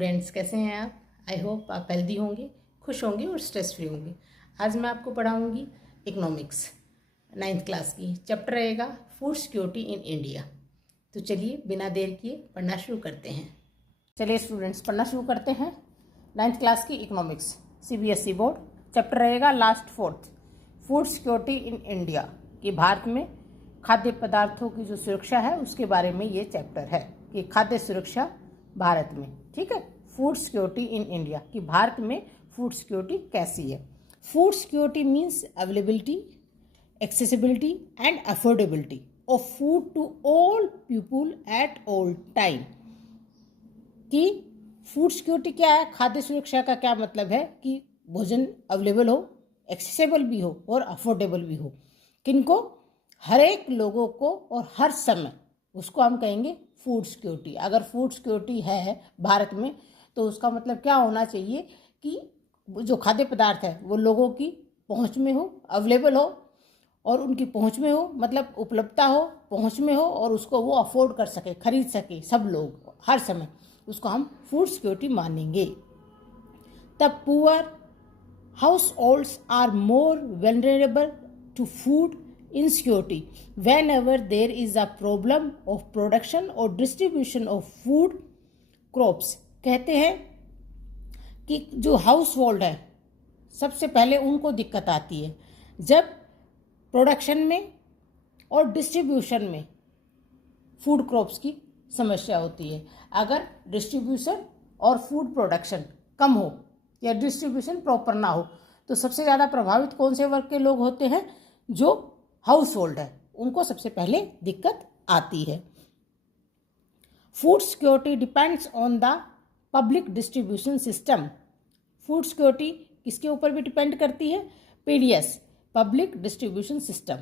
Students कैसे हैं आप? आई होप आप हेल्दी होंगे, खुश होंगे और स्ट्रेस फ्री होंगे। आज मैं आपको पढ़ाऊंगी इकोनॉमिक्स 9th क्लास की। चैप्टर रहेगा फूड सिक्योरिटी इन इंडिया। तो चलिए बिना देर किए पढ़ना शुरू करते हैं। चलिए स्टूडेंट्स पढ़ना शुरू करते हैं। 9th क्लास की इकोनॉमिक्स CBSE बोर्ड। चैप्टर रहेगा last 4th food security in India कि भारत में खाद्य पदार्थों की जो सुरक्षा है उसके बारे में ये चैप्टर है कि खाद्य सुरक्षा भारत में, ठीक है। फूड सिक्योरिटी इन इंडिया कि भारत में फूड सिक्योरिटी कैसी है। Food security means availability, accessibility and affordability of food to all people at all time. कि फूड सिक्योरिटी क्या है, खाद्य सुरक्षा का क्या मतलब है कि भोजन अवेलेबल हो, एक्सेसिबल भी हो और अफोर्डेबल भी हो। किनको? हर एक लोगों को और हर समय, उसको हम कहेंगे फूड सिक्योरिटी। अगर फूड सिक्योरिटी है भारत में तो उसका मतलब क्या होना चाहिए कि जो खाद्य पदार्थ है वो लोगों की पहुंच में हो, अवेलेबल हो, और उनकी पहुंच में हो मतलब उपलब्धता हो, पहुंच में हो, और उसको वो अफोर्ड कर सके, खरीद सके सब लोग हर समय, उसको हम फूड सिक्योरिटी मानेंगे। The poor households are more vulnerable to food insecurity whenever there is a problem of production or distribution of food crops। कहते हैं कि जो हाउस होल्ड है सबसे पहले उनको दिक्कत आती है जब प्रोडक्शन में और डिस्ट्रीब्यूशन में फूड क्रॉप्स की समस्या होती है। अगर डिस्ट्रीब्यूशन और फूड प्रोडक्शन कम हो या डिस्ट्रीब्यूशन प्रॉपर ना हो तो सबसे ज़्यादा प्रभावित कौन से वर्ग के लोग होते हैं? जो हाउस होल्ड है, उनको सबसे पहले दिक्कत आती है। Food security depends on the public distribution system. Food security किसके ऊपर भी डिपेंड करती है? PDS, public distribution system,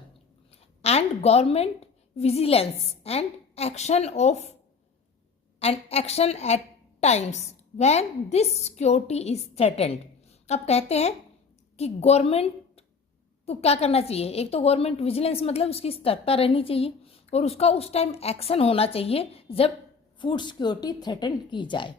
and government vigilance and action at times when this security is threatened। अब कहते हैं कि गवर्नमेंट को क्या करना चाहिए? एक तो गवर्नमेंट विजिलेंस मतलब उसकी सतर्कता रहनी चाहिए और उसका उस टाइम एक्शन होना चाहिए जब फूड सिक्योरिटी थ्रेटन की जाए।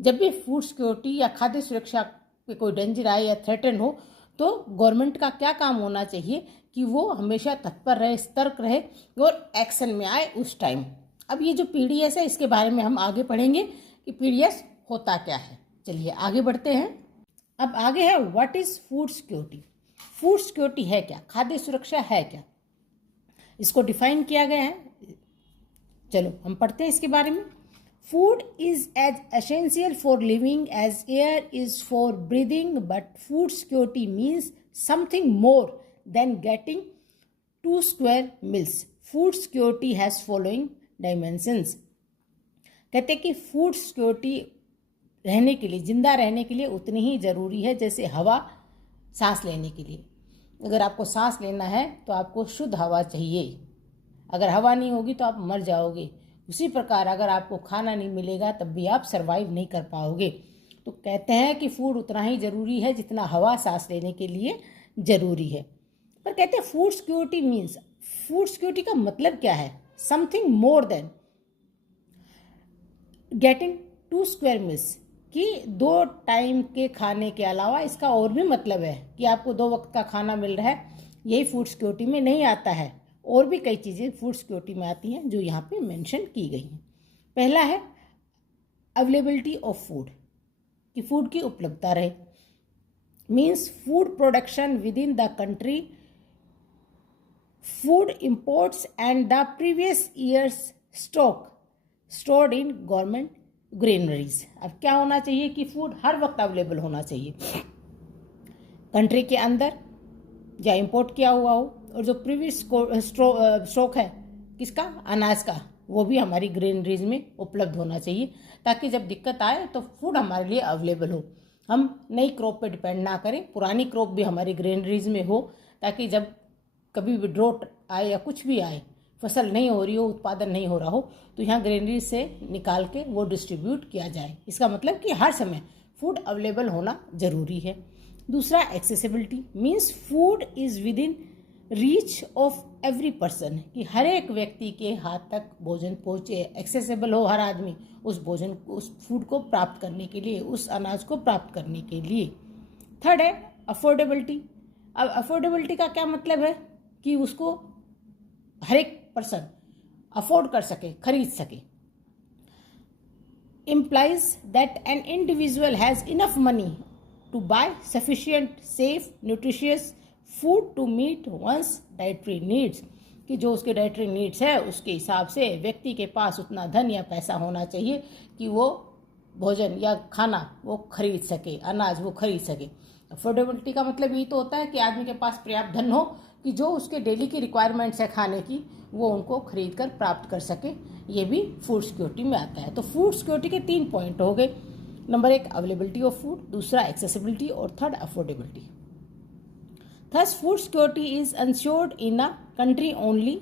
जब भी फूड सिक्योरिटी या खाद्य सुरक्षा पे कोई डेंजर आए या थ्रेटन हो तो गवर्नमेंट का क्या काम होना चाहिए कि वो हमेशा तत्पर रहे, सतर्क रहे और एक्शन में आए उस टाइम। अब ये जो PDS है इसके बारे में हम आगे पढ़ेंगे कि PDS होता क्या है। चलिए आगे बढ़ते हैं। अब आगे है what is food security. Food security है क्या, खाद्य सुरक्षा है क्या, इसको डिफाइन किया गया है। चलो हम पढ़ते हैं इसके बारे में। Food is as essential for living as air is for breathing, but food security means something more than getting 2 square meals. Food security has following dimensions. कहते हैं कि फूड सिक्योरिटी रहने के लिए, जिंदा रहने के लिए उतनी ही ज़रूरी है जैसे हवा सांस लेने के लिए। अगर आपको सांस लेना है तो आपको शुद्ध हवा चाहिए, अगर हवा नहीं होगी तो आप मर जाओगे। उसी प्रकार अगर आपको खाना नहीं मिलेगा तब भी आप सर्वाइव नहीं कर पाओगे। तो कहते हैं कि फूड उतना ही ज़रूरी है जितना हवा सांस लेने के लिए ज़रूरी है। पर कहते हैं food security means, food security का मतलब क्या है? Something more than getting 2 square meals, कि 2 टाइम के खाने के अलावा इसका और भी मतलब है कि आपको 2 वक्त का खाना मिल रहा है। यही फूड सिक्योरिटी में नहीं आता है, और भी कई चीज़ें फूड सिक्योरिटी में आती हैं जो यहाँ पे मेंशन की गई हैं। पहला है अवेलेबिलिटी ऑफ फूड, कि फूड की उपलब्धता रहे। Means food production with in the country, food imports and the previous years stock stored in government granaries. अब क्या होना चाहिए कि फूड हर वक्त अवेलेबल होना चाहिए कंट्री के अंदर, या इंपोर्ट किया हुआ हो, और जो प्रीवियस स्टॉक है किसका? अनाज का, वो भी हमारी ग्रेनरीज में उपलब्ध होना चाहिए ताकि जब दिक्कत आए तो फूड हमारे लिए अवेलेबल हो। हम नई क्रॉप पे डिपेंड ना करें, पुरानी क्रॉप भी हमारी ग्रेनरीज में हो ताकि जब कभी भी ड्रॉट आए या कुछ भी आए, फसल नहीं हो रही हो, उत्पादन नहीं हो रहा हो, तो यहाँ ग्रेनरी से निकाल के वो डिस्ट्रीब्यूट किया जाए। इसका मतलब कि हर समय फूड अवेलेबल होना ज़रूरी है। दूसरा accessibility means food is with in reach of every person, कि हर एक व्यक्ति के हाथ तक भोजन पहुँचे, एक्सेसिबल हो हर आदमी उस भोजन को, उस फूड को प्राप्त करने के लिए, उस अनाज को प्राप्त करने के लिए। थर्ड है अफोर्डेबिलिटी। अब अफोर्डेबिलिटी का क्या मतलब है कि उसको हर एक पर्सन अफोर्ड कर सके, खरीद सके। implies that an individual has enough money to buy sufficient, safe, nutritious food to meet one's dietary needs, कि जो उसके डाइटरी नीड्स है उसके हिसाब से व्यक्ति के पास उतना धन या पैसा होना चाहिए कि वो भोजन या खाना वो खरीद सके, अनाज वो खरीद सके। अफोर्डेबिलिटी का मतलब ये तो होता है कि आदमी के पास पर्याप्त धन हो कि जो उसके डेली की रिक्वायरमेंट्स है खाने की वो उनको खरीद कर प्राप्त कर सके। ये भी फूड सिक्योरिटी में आता है। तो फूड सिक्योरिटी के 3 पॉइंट हो गए। नंबर 1 अवेलेबिलिटी ऑफ फूड, दूसरा एक्सेसिबिलिटी और third affordability. Thus food security is insured in a country only.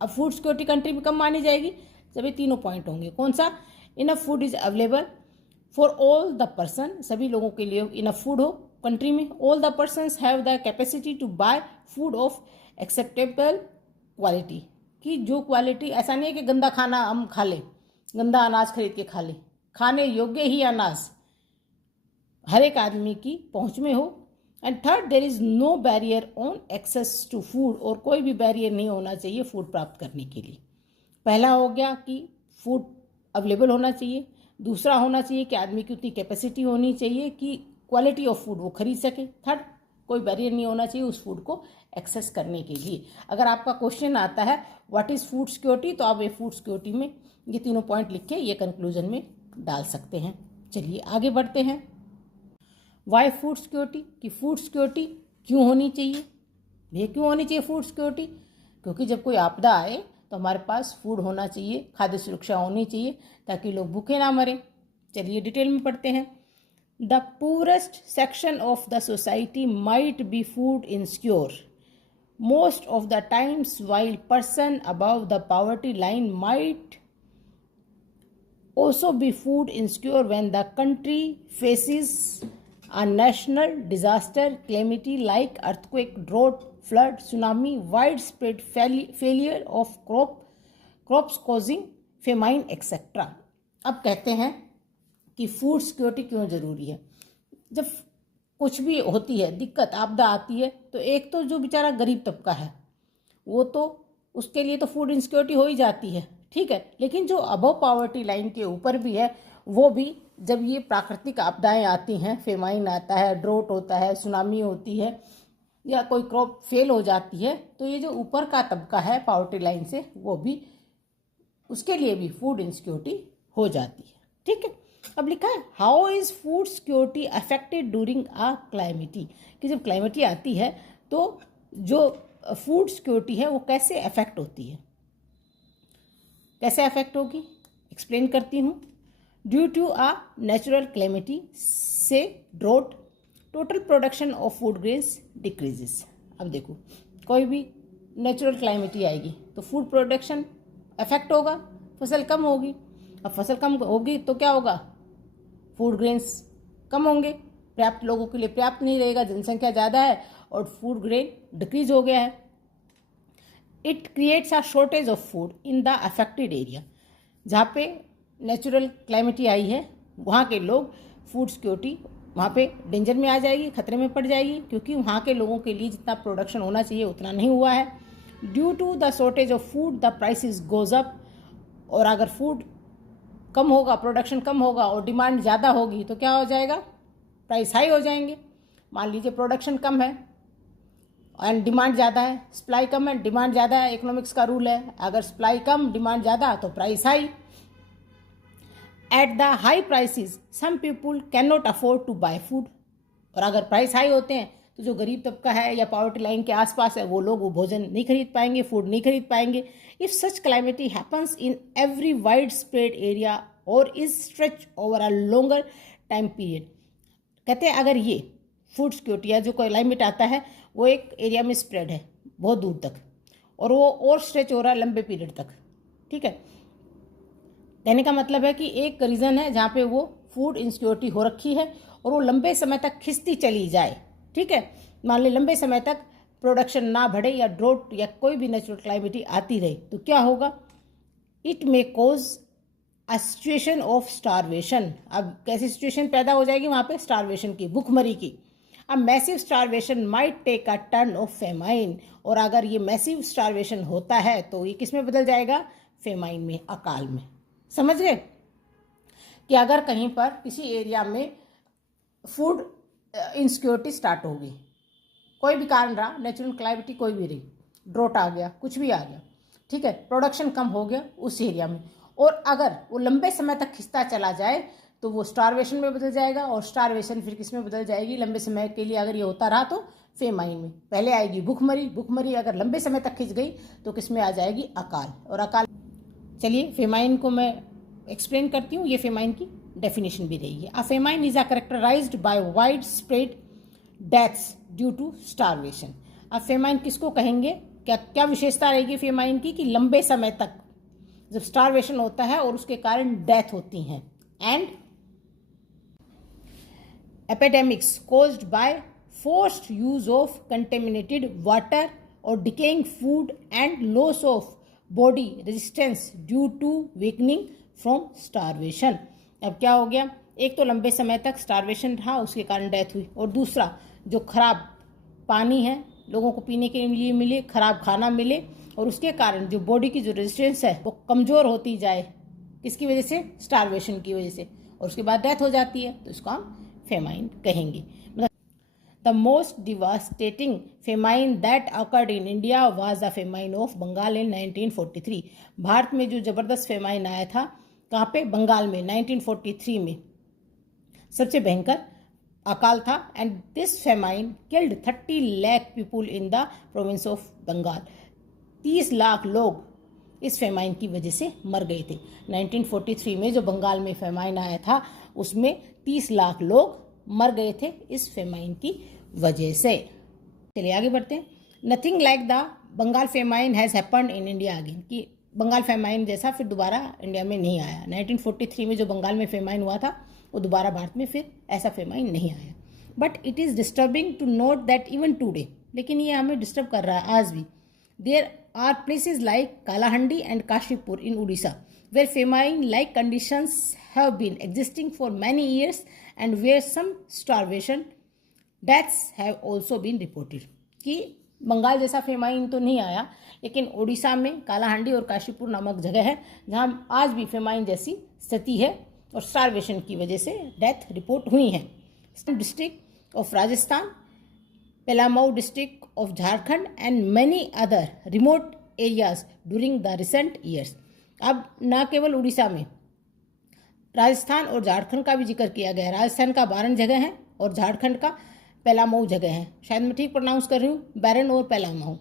अब फूड सिक्योरिटी कंट्री में कब मानी जाएगी जब ये तीनों पॉइंट होंगे। कौन सा? Enough food is available for all the person, सभी लोगों के लिए इनफ फूड हो कंट्री में। All the persons have the capacity to buy food of acceptable quality, कि जो क्वालिटी, ऐसा नहीं है कि गंदा खाना हम खा लें, गंदा अनाज खरीद के खा लें, खाने योग्य ही अनाज हर एक आदमी की पहुंच में हो। And third there is no barrier on access to food, और कोई भी बैरियर नहीं होना चाहिए फूड प्राप्त करने के लिए। पहला हो गया कि फूड अवेलेबल होना चाहिए, दूसरा होना चाहिए कि आदमी की उतनी कैपेसिटी होनी चाहिए कि क्वालिटी ऑफ फूड वो खरीद सके, थर्ड कोई बैरियर नहीं होना चाहिए उस फूड को एक्सेस करने के लिए। अगर आपका क्वेश्चन आता है व्हाट इज़ फूड सिक्योरिटी, तो आप ये फूड सिक्योरिटी में ये तीनों पॉइंट लिख के ये कंक्लूजन में डाल सकते हैं। चलिए आगे बढ़ते हैं। वाई फूड सिक्योरिटी, कि फूड सिक्योरिटी क्यों होनी चाहिए। ये क्यों होनी चाहिए फूड सिक्योरिटी? क्योंकि जब कोई आपदा आए तो हमारे पास फूड होना चाहिए, खाद्य सुरक्षा होनी चाहिए ताकि लोग भूखे ना मरें। चलिए डिटेल में पढ़ते हैं। The poorest section of the society might be food insecure most of the times, while person above the poverty line might also be food insecure when the country faces a national disaster calamity like earthquake, drought, flood, tsunami, widespread failure of crops causing famine etc. अब कहते हैं कि food security क्यों ज़रूरी है। जब कुछ भी होती है, दिक्कत आपदा आती है, तो एक तो जो बेचारा गरीब तबका है वो तो उसके लिए तो फूड इनसिक्योरिटी हो ही जाती है, ठीक है। लेकिन जो अबव पॉवर्टी लाइन के ऊपर भी है वो भी जब ये प्राकृतिक आपदाएं आती हैं, फेमाइन आता है, ड्रोट होता है, सुनामी होती है या कोई क्रॉप फेल हो जाती है, तो ये जो ऊपर का तबका है पॉवर्टी लाइन से वो भी, उसके लिए भी फूड इनसिक्योरिटी हो जाती है, ठीक है। अब लिखा है how is food security affected during a calamity, कि जब क्लाइमेटी आती है तो जो फूड सिक्योरिटी है वो कैसे अफेक्ट होती है। कैसे अफेक्ट होगी एक्सप्लेन करती हूँ। ड्यू टू अ नेचुरल क्लाइमेटी से draught total production of food grains decreases. अब देखो कोई भी नेचुरल क्लाइमेटी आएगी तो फूड प्रोडक्शन अफेक्ट होगा, फसल कम होगी। अब फसल कम होगी तो क्या होगा, फूड ग्रेन्स कम होंगे, पर्याप्त लोगों के लिए पर्याप्त नहीं रहेगा, जनसंख्या ज़्यादा है और फूड ग्रेन डिक्रीज हो गया है। It creates a shortage of food in the affected area. जहाँ पे नेचुरल क्लाइमेटी आई है वहाँ के लोग, फूड सिक्योरिटी वहाँ पे डेंजर में आ जाएगी, खतरे में पड़ जाएगी, क्योंकि वहाँ के लोगों के लिए जितना प्रोडक्शन होना चाहिए उतना नहीं हुआ है। Due to the shortage of food the prices goes up. और अगर फूड कम होगा, प्रोडक्शन कम होगा और डिमांड ज़्यादा होगी तो क्या हो जाएगा, प्राइस हाई हो जाएंगे। मान लीजिए प्रोडक्शन कम है एंड डिमांड ज़्यादा है, सप्लाई कम है डिमांड ज़्यादा है, इकोनॉमिक्स का रूल है, अगर सप्लाई कम डिमांड ज़्यादा तो price high. At the high prices some people can not afford to buy food. और अगर प्राइस हाई होते हैं तो जो गरीब तबका है या पॉवर्टी लाइन के आसपास है वो लोग वो भोजन नहीं खरीद पाएंगे, फूड नहीं खरीद पाएंगे। If such calamity happens in every wide spread area और is stretch over a longer time period. कहते हैं अगर ये फूड सिक्योरिटी या जो क्लाइमेट आता है वो एक एरिया में स्प्रेड है बहुत दूर तक और वो और स्ट्रेच हो रहा है लंबे पीरियड तक, ठीक है। कहने का मतलब है कि एक रीज़न है जहाँ पे वो फूड इनसिक्योरिटी हो रखी है और वो लंबे समय तक खिंचती चली जाए, ठीक है। मान ली लंबे समय तक प्रोडक्शन ना बढ़े या ड्रोट या कोई भी नेचुरल क्लाइमिटी आती रहे तो क्या होगा, it may cause a situation of starvation. अब कैसी सिचुएशन पैदा हो जाएगी वहाँ पे, स्टारवेशन की, भूखमरी की। A massive starvation might take a turn of famine, और अगर ये मैसिव स्टारवेशन होता है तो ये किस में बदल जाएगा, फेमाइन में, अकाल में। समझ गए कि अगर कहीं पर किसी एरिया में फूड इनसिक्योरिटी स्टार्ट होगी, कोई भी कारण रहा, नेचुरल क्लाइमिटी कोई भी रही, ड्रोट आ गया, कुछ भी आ गया, ठीक है, प्रोडक्शन कम हो गया उस एरिया में, और अगर वो लंबे समय तक खिंचता चला जाए तो वो स्टारवेशन में बदल जाएगा, और स्टारवेशन फिर किस में बदल जाएगी, लंबे समय के लिए अगर ये होता रहा तो फेमाइन में। पहले आएगी भूखमरी, भूखमरी अगर लंबे समय तक खिंच गई तो किस में आ जाएगी, अकाल, और अकाल। चलिए फेमाइन को मैं एक्सप्लेन करती हूँ, ये फेमाइन की डेफिनेशन भी रही है। A famine is a characterised by wide spread deaths due to starvation. अब फेमाइन किसको कहेंगे, क्या क्या विशेषता रहेगी फेमाइन की, कि लंबे समय तक जब स्टारवेशन होता है और उसके कारण डेथ होती हैं। And epidemics caused by forced use of contaminated water और decaying food and loss of body resistance due to weakening from starvation. अब क्या हो गया, एक तो लंबे समय तक स्टारवेशन रहा उसके कारण डेथ हुई, और दूसरा जो खराब पानी है लोगों को पीने के लिए मिले, खराब खाना मिले, और उसके कारण जो बॉडी की जो रेजिस्टेंस है वो कमज़ोर होती जाए, किसकी वजह से, स्टारवेशन की वजह से, और उसके बाद डेथ हो जाती है, तो इसको हम फेमाइन कहेंगे। The most devastating famine that occurred in India was the famine of Bengal in 1943। Bharat में जो ज़बरदस्त फेमाइन आया था, कहाँ पे, बंगाल में, 1943 में सबसे भयंकर अकाल था। And this famine killed 30 lakh people in the province of Bengal. 30 lakh लोग इस फेमाइन की वजह से मर गए थे। 1943 में जो बंगाल में फेमाइन आया था उसमें 30 लाख लोग मर गए थे इस फेमाइन की वजह से। चलिए आगे बढ़ते हैं। Nothing like the Bengal famine has happened in India again, कि बंगाल फेमाइन जैसा फिर दोबारा इंडिया में नहीं आया। 1943 में जो बंगाल में फेमाइन हुआ था वो दोबारा भारत में फिर ऐसा फेमाइन नहीं आया। But it is disturbing to note that even today, लेकिन ये हमें डिस्टर्ब कर रहा है आज भी, there are places like Kalahandi and Kashipur in Orissa where famine-like conditions have been existing for many years and where some starvation deaths have also been reported। कि बंगाल जैसा फेमाइन तो नहीं आया, लेकिन उड़ीसा में कालाहांडी और काशीपुर नामक जगह है जहां आज भी फेमाइन जैसी स्थिति है और स्टारवेशन की वजह से डेथ रिपोर्ट हुई हैं। District of Rajasthan, Palamau district of Jharkhand and many other remote areas during the recent years. अब न केवल उड़ीसा में, राजस्थान और झारखंड का भी जिक्र किया गया है। राजस्थान का बारन जगह है और झारखंड का पेलामाऊ जगह है, शायद मैं ठीक प्रोनाउंस कर रही हूँ, बैरन और पेलामाऊ।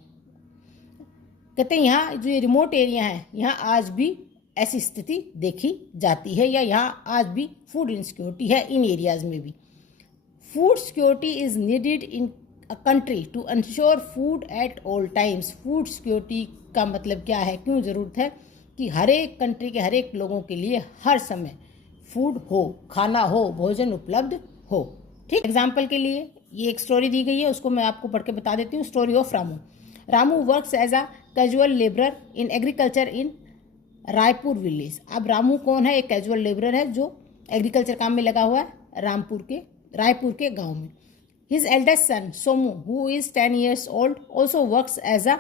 कहते हैं यहाँ जो ये रिमोट एरिया है यहाँ आज भी ऐसी स्थिति देखी जाती है, या यहाँ आज भी फूड इनसिक्योरिटी है इन एरियाज में भी। Food security is needed in a country to ensure food at all times. Food security का मतलब क्या है, क्यों ज़रूरत है कि हर एक कंट्री के हर एक लोगों के लिए हर समय फूड हो, खाना हो, भोजन उपलब्ध हो। ठीक, एग्जाम्पल के लिए ये एक स्टोरी दी गई है, उसको मैं आपको पढ़ के बता देती हूँ। Story of Ramu. Ramu works as a casual labourer in agriculture in Raipur village. अब रामू कौन है, एक कैजुअल लेबरर है जो एग्रीकल्चर काम में लगा हुआ है रायपुर के गाँव में। His eldest son Somu who is 10 years old also works as a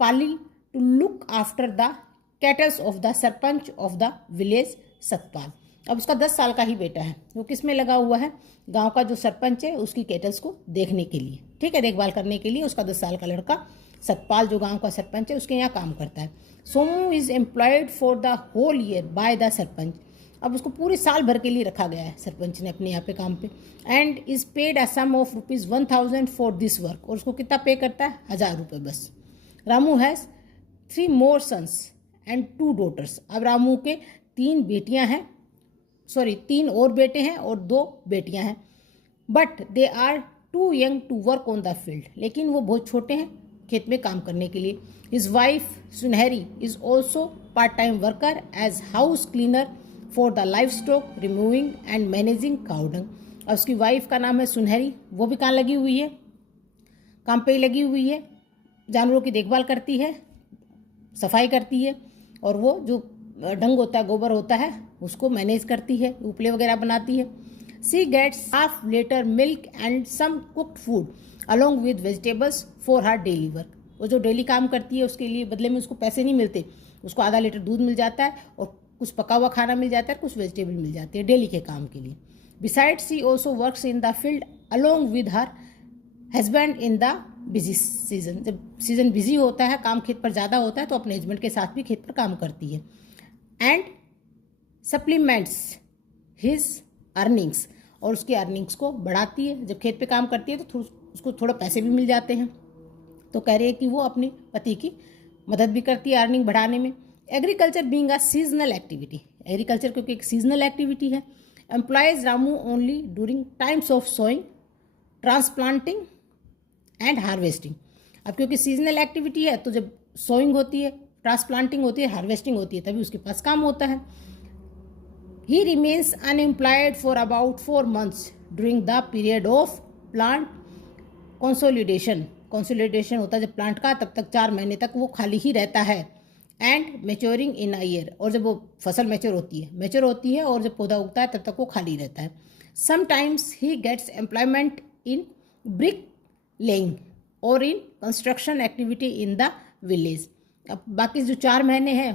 pali to look after the cattles of the sarpanch of the village Satpal. अब उसका 10 साल का ही बेटा है, वो किस में लगा हुआ है, गांव का जो सरपंच है उसकी कैटल्स को देखने के लिए, ठीक है, देखभाल करने के लिए उसका 10 साल का लड़का सतपाल जो गांव का सरपंच है उसके यहाँ काम करता है। Somu is employed for the whole year by the sarpanch. अब उसको पूरे साल भर के लिए रखा गया है सरपंच ने अपने यहाँ पे काम पे। And is paid a sum of ₹1000 for this work, और उसको कितना पे करता है, 1000 रुपये बस। Ramu has 3 more sons and 2 daughters। अब रामू के 3 बेटियां हैं, 3 और बेटे हैं और 2 बेटियां हैं। But they are too young to work on the field, लेकिन वो बहुत छोटे हैं खेत में काम करने के लिए। His wife Sunhari is also part time worker as house cleaner for the livestock removing and managing cowdung. अब उसकी वाइफ का नाम है सुनहरी, वो भी कहाँ लगी हुई है, काम पे ही लगी हुई है, जानवरों की देखभाल करती है, सफाई करती है, और वो जो डंग होता है, गोबर होता है, उसको मैनेज करती है, उपले वगैरह बनाती है। She gets half litre milk and some cooked food along with vegetables for her daily work. वो जो डेली काम करती है उसके लिए बदले में उसको पैसे नहीं मिलते, उसको आधा लीटर दूध मिल जाता है और कुछ पका हुआ खाना मिल जाता है, कुछ वेजिटेबल मिल जाती है डेली के काम के लिए। Beside she also works in the field along with her husband in the busy season. जब सीजन बिजी होता है, काम खेत पर ज़्यादा होता है, तो अपने हस्बैंड के साथ भी खेत पर काम करती है। एंड सप्लीमेंट्स हिज अर्निंग्स, और उसकी अर्निंग्स को बढ़ाती है। जब खेत पे काम करती है तो उसको थोड़ा पैसे भी मिल जाते हैं। तो कह रही है कि वो अपने पति की मदद भी करती है अर्निंग बढ़ाने में। Agriculture being a seasonal activity, agriculture क्योंकि एक सीजनल एक्टिविटी है, employs Ramu only during times of sowing, transplanting and harvesting. अब क्योंकि सीजनल एक्टिविटी है तो जब सोइंग होती है, ट्रांसप्लांटिंग होती है, हार्वेस्टिंग होती है, तभी उसके पास काम होता है। ही remains unemployed for about 4 months during the period of plant consolidation. Consolidation होता है जब प्लांट का, तब तक 4 महीने तक वो खाली ही रहता है। And maturing in a year, और जब वो फसल मैच्योर होती है और जब पौधा उगता है तब तक वो खाली रहता है। Sometimes he gets employment in brick laying और in construction activity in the village. अब बाकी जो 4 महीने हैं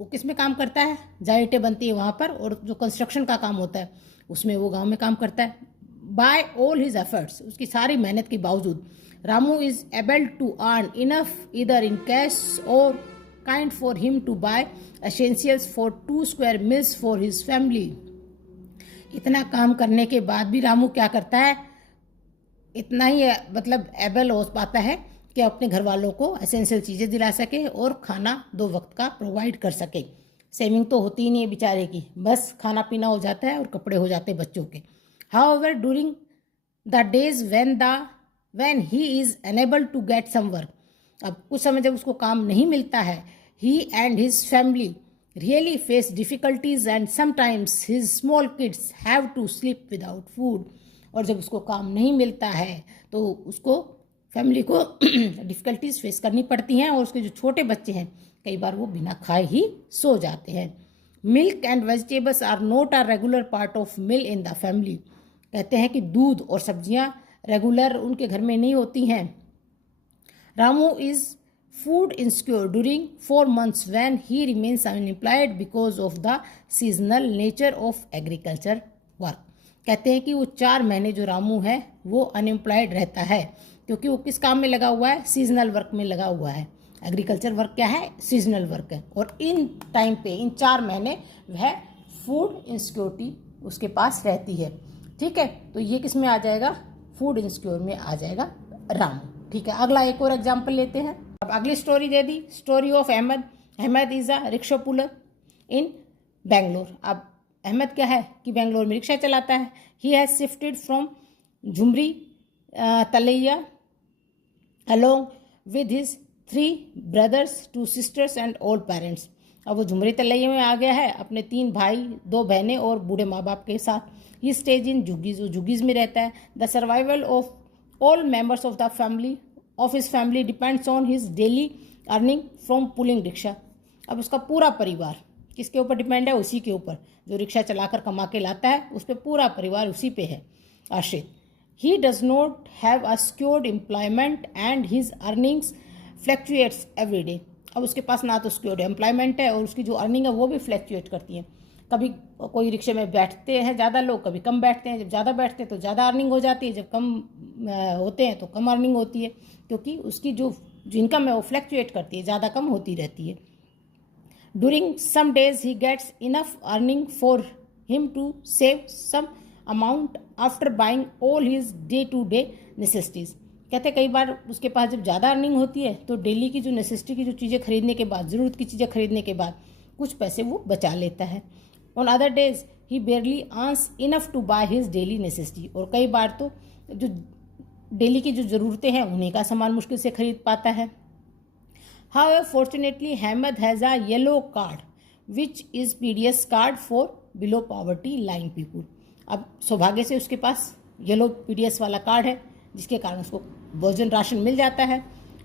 वो किस में काम करता है, जहाँ ईंटें बनती है वहाँ पर, और जो कंस्ट्रक्शन का काम होता है उसमें वो गांव में काम करता है। बाय ऑल हिज एफर्ट्स, उसकी सारी मेहनत के बावजूद Ramu is able to earn enough either in cash or kind for him to buy essentials for 2 square meals for his family. इतना काम करने के बाद भी रामू क्या करता है, इतना ही मतलब एबल हो पाता है कि अपने घर वालों को एसेंशियल चीज़ें दिला सके और खाना 2 वक्त का प्रोवाइड कर सके। सेविंग तो होती ही नहीं है बेचारे की, बस खाना पीना हो जाता है और कपड़े हो जाते हैं बच्चों के। However during the days when he is unable to get some work, अब कुछ समय जब उसको काम नहीं मिलता है, he and his family really face difficulties and sometimes his small kids have to sleep without food. और जब उसको काम नहीं मिलता है तो उसको फैमिली को डिफ़िकल्टीज फेस करनी पड़ती हैं, और उसके जो छोटे बच्चे हैं कई बार वो बिना खाए ही सो जाते हैं। Milk and vegetables are not a regular part of meal in the family, कहते हैं कि दूध और सब्जियां रेगुलर उनके घर में नहीं होती हैं। Ramu is food insecure during 4 months when he remains unemployed because of the seasonal nature of agriculture work. कहते हैं कि वो 4 महीने जो रामू है वो अनएम्प्लॉयड रहता है, क्योंकि वो किस काम में लगा हुआ है, सीजनल वर्क में लगा हुआ है। एग्रीकल्चर वर्क क्या है, सीजनल वर्क है, और इन टाइम पे इन 4 महीने वह फूड इंसिक्योरिटी उसके पास रहती है। ठीक है, तो ये किस में आ जाएगा, फूड इंसिक्योर में आ जाएगा रामू। ठीक है, अगला एक और एग्जाम्पल लेते हैं। अब अगली स्टोरी दे दी, story of Ahmed. Ahmed is a rickshaw puller in Bangalore. अब अहमद क्या है कि बेंगलोर में रिक्शा चलाता है। He has shifted from Jhumri Telaiya along with his 3 brothers, 2 sisters and old parents। अब वो झुमरी तलैया में आ गया है अपने 3 भाई, 2 बहनें और बूढ़े माँ बाप के साथ। ही स्टेज इन जुगीज, वो जुगीज में रहता है। The survival of all members of the family of his family depends on his daily earning from pulling rickshaw. अब उसका पूरा परिवार किसके ऊपर डिपेंड है, उसी के ऊपर, जो रिक्शा चलाकर कमा के लाता है उस पर पूरा परिवार उसी पे है आश्रित। He does not have a secured employment and his earnings fluctuates every day। अब उसके पास ना तो सिक्योर्ड एम्प्लॉयमेंट है और उसकी जो अर्निंग है वो भी फ्लैक्चुएट करती है। कभी कोई रिक्शे में बैठते हैं ज़्यादा लोग, कभी कम बैठते हैं। जब ज़्यादा बैठते हैं तो ज़्यादा अर्निंग हो जाती है, जब कम होते हैं तो कम अर्निंग होती है, क्योंकि उसकी जो इनकम है वो फ्लैक्चुएट करती है, ज़्यादा कम होती रहती है। During some days he gets enough earning for him to save some amount after buying all his day to day necessities. कहते हैं कई बार उसके पास जब ज़्यादा अर्निंग होती है तो डेली की जो नेसेसिटी की जो चीज़ें खरीदने के बाद, ज़रूरत की चीज़ें खरीदने के बाद कुछ पैसे वो बचा लेता है। On other days he barely earns enough to buy his daily necessity, और कई बार तो जो डेली की जो ज़रूरतें हैं उन्हीं का सामान मुश्किल से खरीद पाता है। However fortunately Ahmed has a yellow card which is PDS card for below poverty line people. अब सौभाग्य से उसके पास येलो पीडीएस वाला कार्ड है जिसके कारण उसको भोजन राशन मिल जाता है।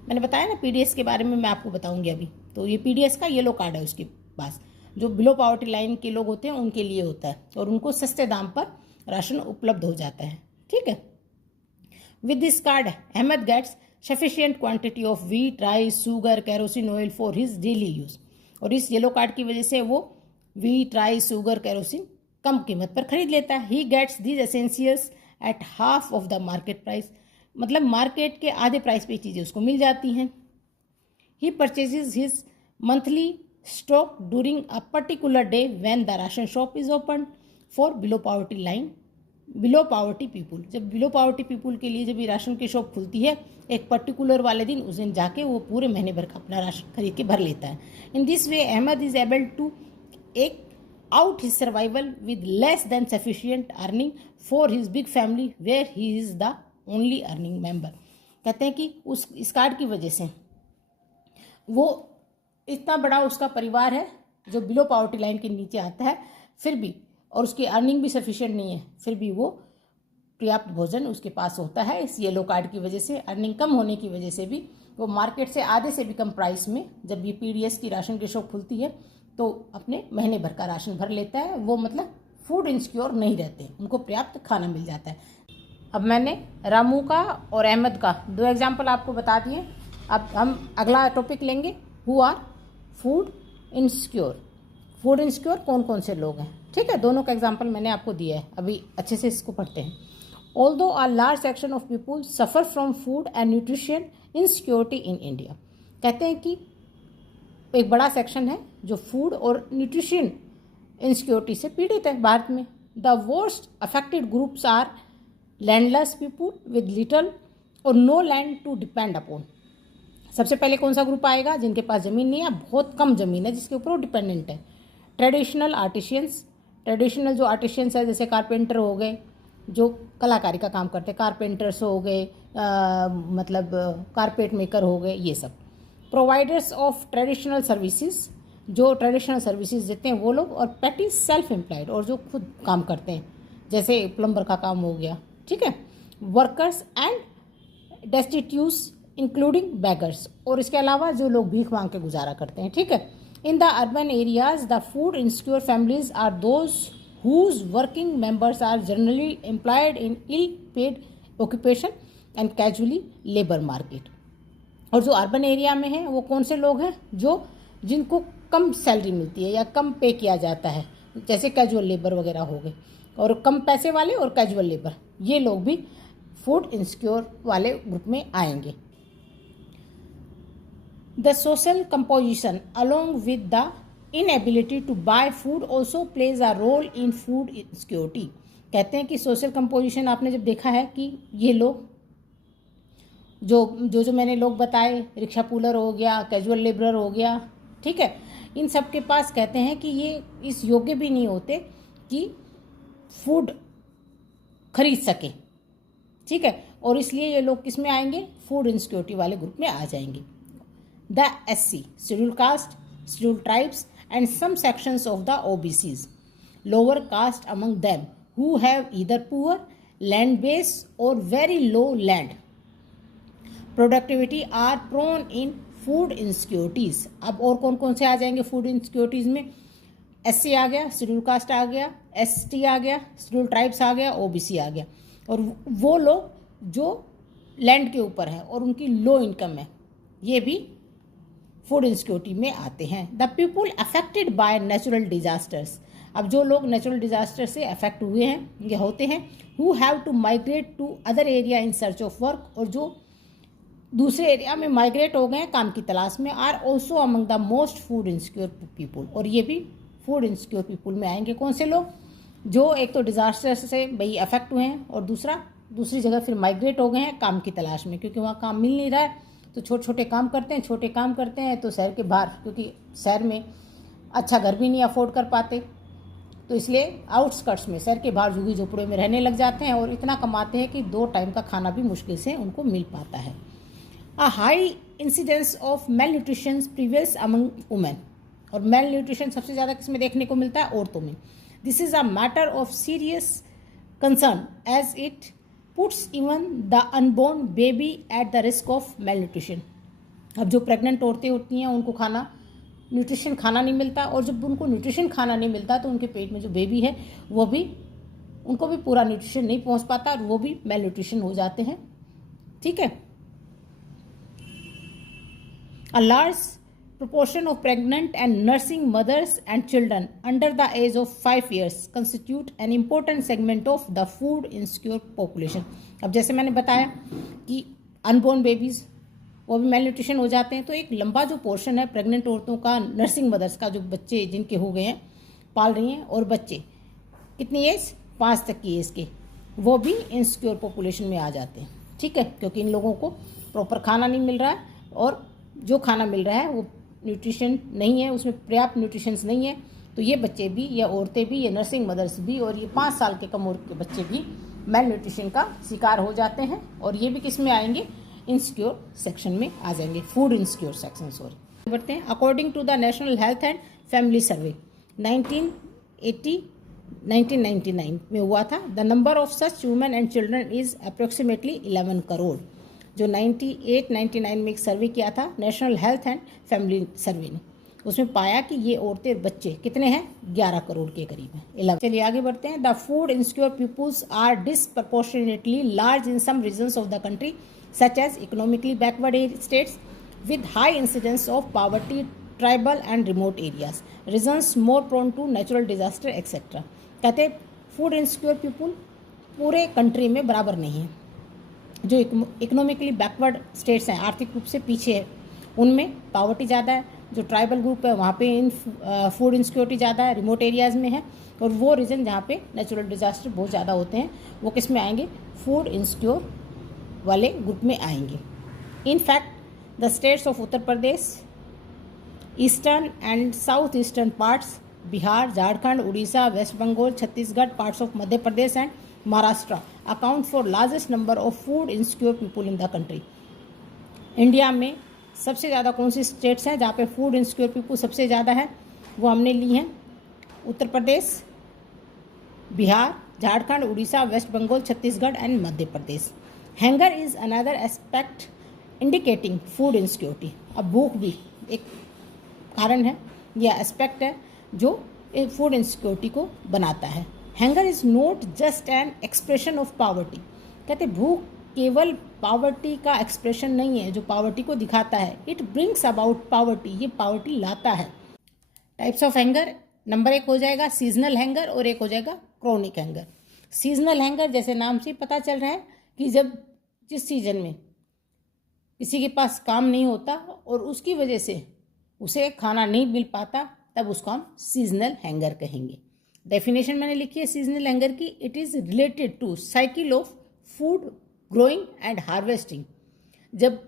मैंने बताया ना पीडीएस के बारे में मैं आपको बताऊंगी अभी। तो ये पीडीएस का येलो कार्ड है उसके पास, जो बिलो पॉवर्टी लाइन के लोग होते हैं उनके लिए होता है और उनको सस्ते दाम पर राशन उपलब्ध हो जाता है। ठीक है। With this card Ahmed gets sufficient quantity of wheat, rice, sugar, kerosene oil for his daily use. और इस येलो कार्ड की वजह से वो व्हीट, राइस, शुगर, केरोसिन कम कीमत पर खरीद लेता है। He gets these essentials at half of the market price, मतलब मार्केट के आधे प्राइस पे चीज़ें उसको मिल जाती हैं। He purchases his monthly stock during a particular day when the ration shop is open for below poverty line, below poverty people. जब बिलो पॉवर्टी पीपुल के लिए जब ये राशन की शॉप खुलती है एक पर्टिकुलर वाले दिन, उस दिन जाके वो पूरे महीने भर का अपना राशन खरीद के भर लेता है। In this way Ahmed is able to eke out his survival with less than sufficient earning for his big family where he is the only earning member। कहते हैं कि इस कार्ड की वजह से वो इतना बड़ा उसका परिवार है जो बिलो पॉवर्टी लाइन के नीचे आता है, फिर भी, और उसकी अर्निंग भी सफिशिएंट नहीं है, फिर भी वो पर्याप्त भोजन उसके पास होता है। इस येलो कार्ड की वजह से, अर्निंग कम होने की वजह से भी वो मार्केट से आधे से भी कम प्राइस में जब ये पीडीएस की राशन की शॉप खुलती है तो अपने महीने भर का राशन भर लेता है। वो मतलब फूड इनसिक्योर नहीं रहते, उनको पर्याप्त खाना मिल जाता है। अब मैंने रामू का और अहमद का 2 एग्जाम्पल आपको बता दिए। अब हम अगला टॉपिक लेंगे, who are food insecure. Food insecure कौन कौन से लोग हैं, ठीक है। दोनों का एग्जाम्पल मैंने आपको दिया है, अभी अच्छे से इसको पढ़ते हैं। Although a large section of people suffer from food and nutrition insecurity in India. कहते हैं कि एक बड़ा सेक्शन है जो फूड और न्यूट्रिशन इनसिक्योरिटी से पीड़ित है भारत में। The worst affected groups are landless people with little और no land to depend upon. सबसे पहले कौन सा ग्रुप आएगा? जिनके पास ज़मीन नहीं है, बहुत कम ज़मीन है जिसके ऊपर वो डिपेंडेंट है। ट्रेडिशनल आर्टिशियंस, ट्रेडिशनल जो आर्टिशियंस है जैसे कारपेंटर हो गए, जो कलाकारी का काम करते हैं, कारपेंटर्स हो गए, मतलब कारपेट मेकर हो गए, ये सब। प्रोवाइडर्स ऑफ ट्रेडिशनल सर्विसेज, जो ट्रेडिशनल सर्विसेज देते हैं वो लोग। और पैटी सेल्फ एम्प्लॉयड, और जो खुद काम करते हैं जैसे प्लम्बर का काम हो गया, ठीक है। वर्कर्स एंड डेस्टिट्यूट्स इंक्लूडिंग बेगर्स, और इसके अलावा जो लोग भीख मांग के गुजारा करते हैं, ठीक है। In the urban areas the food insecure families are those whose working members are generally employed in ill-paid occupation and casually labor market। और जो अर्बन एरिया में है वो कौन से लोग हैं? जो जिनको कम सैलरी मिलती है या कम पे किया जाता है, जैसे कैजुअल लेबर वगैरह हो गए, और कम पैसे वाले और कैजुअल लेबर, ये लोग भी फूड इनसिक्योर वाले ग्रुप में आएंगे। The social composition along with the inability to buy food also plays a role in food insecurity। कहते हैं कि सोशल कंपोजिशन आपने जब देखा है कि ये लोग जो मैंने लोग बताए, रिक्शा पुलर हो गया, कैजुअल लेबरर हो गया, ठीक है, इन सब के पास कहते हैं कि ये इस योग्य भी नहीं होते कि फूड खरीद सके, ठीक है। और इसलिए ये लोग किस में आएंगे? फूड इनसिक्योरिटी वाले ग्रुप में आ जाएंगे। The SC, schedule caste, schedule tribes and some sections of the OBCs, lower caste among them, who have either poor land base or very low land productivity are prone in food insecurities। अब और कौन कौन से आ जाएंगे food insecurities में? SC आ गया, schedule caste आ गया, ST आ गया, शेड्यूल ट्राइब्स आ गया, OBC आ गया। और वो लोग जो लैंड के ऊपर है और उनकी लो इनकम है, ये भी फूड इनसिक्योरिटी में आते हैं। The people affected by natural disasters, अब जो लोग नेचुरल डिजास्टर से अफेक्ट हुए हैं ये होते हैं, who have to migrate to other area in search of work, और जो दूसरे एरिया में माइग्रेट हो गए काम की तलाश में, are also among the most food insecure people, और ये भी फूड इनसिक्योर पीपुल में आएंगे। कौन से लोग? जो एक तो डिजास्टर से भाई अफेक्ट हुए हैं और दूसरी जगह फिर माइग्रेट हो गए हैं काम की तलाश में, क्योंकि वहाँ काम मिल नहीं रहा है तो छोटे काम करते हैं तो शहर के बाहर, क्योंकि शहर में अच्छा घर भी नहीं अफोर्ड कर पाते, तो इसलिए आउटस्कर्ट्स में, शहर के बाहर झुग्गी झोपड़ियों में रहने लग जाते हैं और इतना कमाते हैं कि 2 टाइम का खाना भी मुश्किल से उनको मिल पाता है। A high incidence of malnutrition prevails among women, और मेल न्यूट्रिशन सबसे ज़्यादा किसमें देखने को मिलता है? औरतों में। This is a matter of serious concern as it puts even the unborn baby at the risk of malnutrition। अब जो प्रेग्नेंट औरतें होती हैं उनको न्यूट्रिशन खाना नहीं मिलता, और जब उनको न्यूट्रिशन खाना नहीं मिलता तो उनके पेट में जो बेबी है उनको भी पूरा न्यूट्रिशन नहीं पहुंच पाता और वो भी मेल न्यूट्रिशन हो जाते हैं। ठीक है। A large proportion of pregnant and nursing mothers and children under the age of 5 years constitute an important segment of the food insecure population। अब जैसे मैंने बताया कि अनबोर्न बेबीज वो भी मेल न्यूट्रिशन हो जाते हैं, तो एक लंबा जो पोर्शन है प्रेग्नेंट औरतों का, नर्सिंग मदर्स का, जो बच्चे जिनके हो गए हैं, पाल रही हैं, और बच्चे कितनी एज, 5 तक की एज के, वो भी इनसिक्योर पॉपुलेशन में आ जाते हैं। ठीक है, क्योंकि इन लोगों को प्रॉपर खाना नहीं मिल रहा है, और जो खाना मिल रहा है वो न्यूट्रिशन नहीं है, उसमें पर्याप्त न्यूट्रिशंस नहीं है, तो ये बच्चे भी, या औरतें भी, या नर्सिंग मदर्स भी, और ये 5 साल के कम उम्र के बच्चे भी मेल न्यूट्रिशन का शिकार हो जाते हैं, और ये भी किस में आएंगे, इनसिक्योर सेक्शन में आ जाएंगे, फूड इनसिक्योर सेक्शन। सॉरी, बढ़ते हैं। According to the national health and family survey 1999 में हुआ था, the number of such women and children is approximately 11 crore. जो 98-99 में एक सर्वे किया था national health and family survey ने, उसमें पाया कि ये औरतें और बच्चे कितने हैं, 11 करोड़ के करीब हैं, 11। चलिए आगे बढ़ते हैं। The food insecure peoples are disproportionately large in some regions of the country such as economically backward states with high incidence of poverty, tribal and remote areas, regions more prone to natural disaster etcetera. कहते food insecure people पूरे country में बराबर नहीं है। जो economically backward states हैं, आर्थिक रूप से पीछे है, उनमें पावर्टी ज़्यादा है। जो ट्राइबल ग्रुप है वहाँ पे फूड इनसिक्योरिटी ज़्यादा है, रिमोट एरियाज़ में है, और वो रीजन जहाँ पे नेचुरल डिजास्टर बहुत ज़्यादा होते हैं वो किस में आएंगे, फूड इनसिक्योर वाले ग्रुप में आएंगे। In fact the states of Uttar Pradesh, eastern and south eastern parts, Bihar, Jharkhand, Orissa, West Bengal, Chhattisgarh, parts of Madhya Pradesh and Maharashtra account for largest number of food insecure people in the country. India में सबसे ज़्यादा कौन सी स्टेट्स हैं जहाँ पे फूड इनसिक्योर पीपुल सबसे ज़्यादा है, वो हमने ली हैं Uttar Pradesh, Bihar, Jharkhand, Orissa, West Bengal, Chhattisgarh and Madhya Pradesh. Hunger is another aspect indicating food insecurity. अब भूख भी एक कारण है या एस्पेक्ट है जो फूड इनसिक्योरिटी को बनाता है। Hanger is not just an expression of poverty. कहते भूख केवल पावर्टी का एक्सप्रेशन नहीं है जो पावर्टी को दिखाता है, इट ब्रिंग्स अबाउट पावर्टी, ये पावर्टी लाता है। टाइप्स ऑफ हैंगर, नंबर 1 हो जाएगा सीजनल हैंगर और एक हो जाएगा क्रोनिक हैंगर। सीजनल हैंगर जैसे नाम से पता चल रहा है कि जब जिस सीजन में किसी के पास काम नहीं होता और उसकी वजह से उसे खाना नहीं मिल पाता, तब उसको हम सीजनल हैंगर कहेंगे। डेफिनेशन मैंने लिखी है सीजनल हैंगर की, it is related to cycle of food growing and harvesting. जब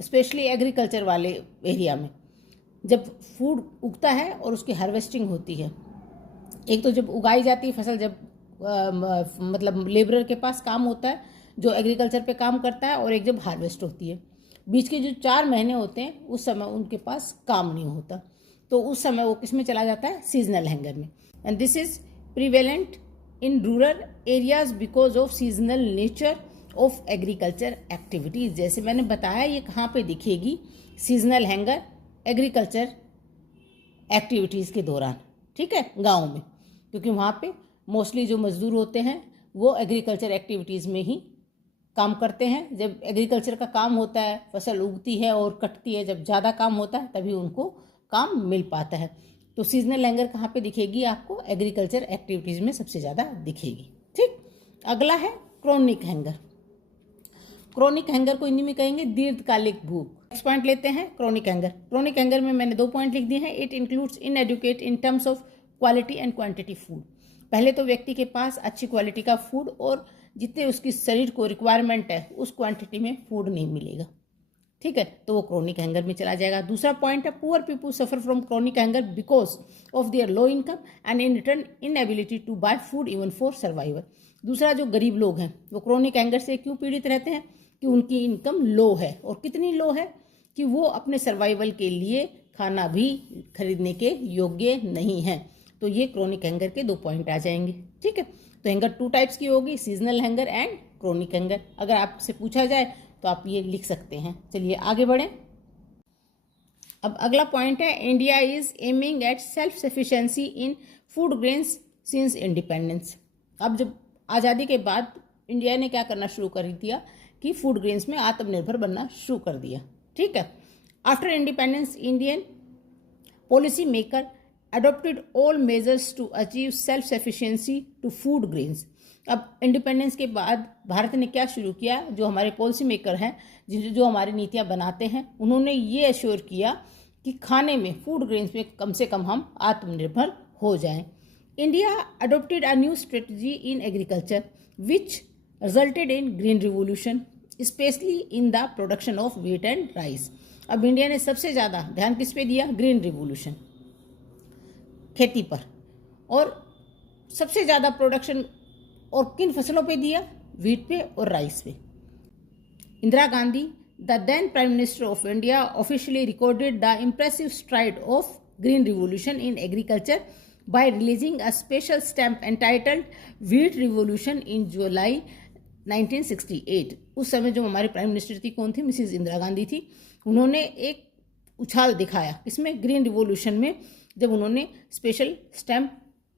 स्पेशली एग्रीकल्चर वाले एरिया में जब फूड उगता है और उसकी हार्वेस्टिंग होती है, एक तो जब उगाई जाती है फसल, जब मतलब लेबरर के पास काम होता है जो एग्रीकल्चर पे काम करता है, और एक जब हार्वेस्ट होती है, बीच के जो 4 महीने होते हैं उस समय उनके पास काम नहीं होता, तो उस समय वो किस में चला जाता है, सीजनल हैंगर में। And this is prevalent in rural areas because of seasonal nature of agriculture activities. जैसे मैंने बताया ये कहाँ पे दिखेगी, सीजनल हैंगर एग्रीकल्चर एक्टिविटीज़ के दौरान, ठीक है, गाँव में, क्योंकि वहाँ पे मोस्टली जो मजदूर होते हैं वो एग्रीकल्चर एक्टिविटीज़ में ही काम करते हैं। जब एग्रीकल्चर का काम होता है, फसल उगती है और कटती है, जब ज़्यादा काम होता है तभी उनको काम मिल पाता है। तो सीजनल हैंगर कहाँ पे दिखेगी आपको, एग्रीकल्चर एक्टिविटीज़ में सबसे ज़्यादा दिखेगी। ठीक, अगला है क्रोनिक हैंगर। क्रोनिक हैंगर को हिंदी में कहेंगे दीर्घकालिक भूख। नेक्स्ट पॉइंट लेते हैं क्रोनिक हैंगर। क्रोनिक हैंगर में मैंने 2 पॉइंट लिख दिए हैं। It includes inadequate in terms of quality and quantity food. पहले तो व्यक्ति के पास अच्छी क्वालिटी का फूड और जितने उसकी शरीर को रिक्वायरमेंट है उस क्वांटिटी में फूड नहीं मिलेगा, ठीक है, तो वो क्रोनिक हैंगर में चला जाएगा। दूसरा पॉइंट है poor people suffer from chronic hunger because of their low income and in return inability to buy food even for survival. दूसरा, जो गरीब लोग हैं वो क्रोनिक हैंगर से क्यों पीड़ित रहते हैं, कि उनकी इनकम लो है, और कितनी लो है कि वो अपने सर्वाइवल के लिए खाना भी खरीदने के योग्य नहीं है। तो ये क्रोनिक हैंगर के 2 पॉइंट आ जाएंगे, ठीक है। तो हैंगर 2 टाइप्स की होगी, seasonal hanger and chronic hanger. अगर आपसे पूछा जाए तो आप ये लिख सकते हैं। चलिए आगे बढ़ें। अब अगला पॉइंट है, India is aiming at self sufficiency in food grains since independence. अब जब आज़ादी के बाद इंडिया ने क्या करना शुरू कर दिया कि फूड ग्रेन्स में आत्मनिर्भर बनना शुरू कर दिया। ठीक है, after independence Indian policy maker adopted all measures to achieve self sufficiency to food grains। अब इंडिपेंडेंस के बाद भारत ने क्या शुरू किया, जो हमारे पॉलिसी मेकर हैं, जो हमारी नीतियां बनाते हैं, उन्होंने ये एश्योर किया कि खाने में फूड ग्रेन्स में कम से कम हम आत्मनिर्भर हो जाएं। India adopted a new strategy in agriculture which resulted in green revolution specially in the production of wheat and rice. अब इंडिया ने सबसे ज़्यादा ध्यान किस पे दिया, ग्रीन रिवोल्यूशन, खेती पर, और सबसे ज़्यादा प्रोडक्शन और किन फसलों पे दिया, व्हीट पे और राइस पे। Indira Gandhi, the then prime minister of India, officially recorded the impressive stride of green revolution in agriculture by releasing a special stamp entitled wheat revolution in July 1968। उस समय जो हमारे प्राइम मिनिस्टर थी, कौन थी, मिसिज इंदिरा गांधी थी। उन्होंने एक उछाल दिखाया इसमें, ग्रीन रिवोल्यूशन में, जब उन्होंने स्पेशल स्टैम्प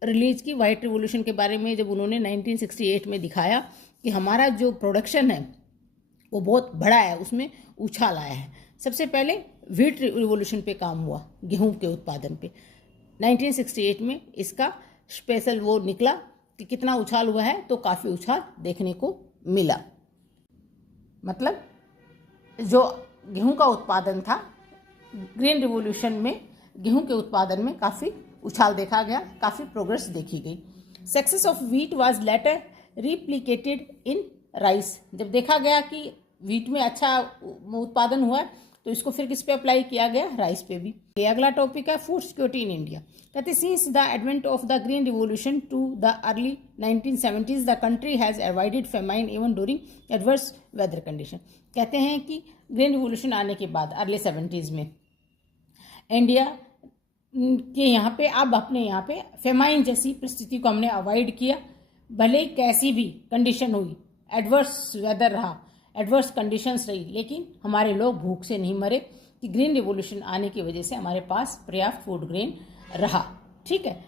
रिलीज की वाइट रिवोल्यूशन के बारे में, जब उन्होंने 1968 में दिखाया कि हमारा जो प्रोडक्शन है वो बहुत बड़ा है, उसमें उछाल आया है। सबसे पहले व्हीट रिवोल्यूशन पे काम हुआ, गेहूं के उत्पादन पे। 1968 में इसका स्पेशल वो निकला कि कितना उछाल हुआ है, तो काफ़ी उछाल देखने को मिला। मतलब जो गेहूं का उत्पादन था, ग्रीन रिवोल्यूशन में गेहूं के उत्पादन में काफ़ी उछाल देखा गया, काफ़ी प्रोग्रेस देखी गई। Success of wheat was later replicated in rice. जब देखा गया कि व्हीट में अच्छा उत्पादन हुआ तो इसको फिर किस पे अप्लाई किया गया, राइस पे भी। ये अगला टॉपिक है, फूड सिक्योरिटी इन इंडिया। कहते since the advent of the green revolution to the early 1970s the country has avoided famine even during adverse weather condition. कहते हैं कि ग्रीन रिवोल्यूशन आने के बाद अर्ली 70s में इंडिया के यहाँ पे, अब अपने यहाँ पे फेमाइन जैसी परिस्थिति को हमने अवॉइड किया। भले ही कैसी भी कंडीशन हुई, एडवर्स वेदर रहा, एडवर्स कंडीशंस रही, लेकिन हमारे लोग भूख से नहीं मरे कि ग्रीन रिवोल्यूशन आने की वजह से हमारे पास पर्याप्त फूड ग्रेन रहा। ठीक है,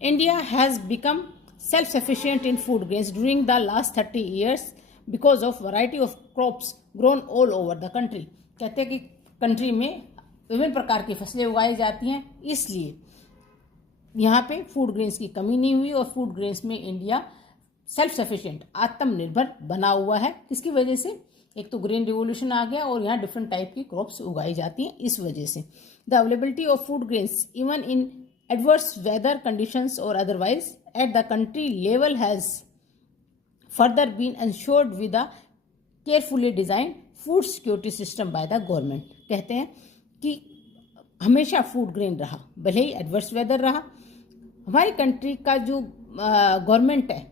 India has become self sufficient in food grains during the last 30 years because of variety of crops grown all over the country. कहते हैं कि कंट्री में विभिन्न प्रकार की फसलें उगाई जाती हैं, इसलिए यहाँ पे फूड ग्रेन्स की कमी नहीं हुई और फूड ग्रेन्स में इंडिया सेल्फ सफिशिएंट, आत्मनिर्भर बना हुआ है। किसकी वजह से, एक तो ग्रीन रिवोल्यूशन आ गया और यहाँ डिफरेंट टाइप की क्रॉप्स उगाई जाती हैं, इस वजह से। The availability of food grains even in adverse weather conditions और otherwise at the country level has further been ensured with a carefully designed food security system by the government. कहते हैं कि हमेशा फूड ग्रेन रहा, भले ही adverse weather रहा। हमारी country का जो गवर्नमेंट है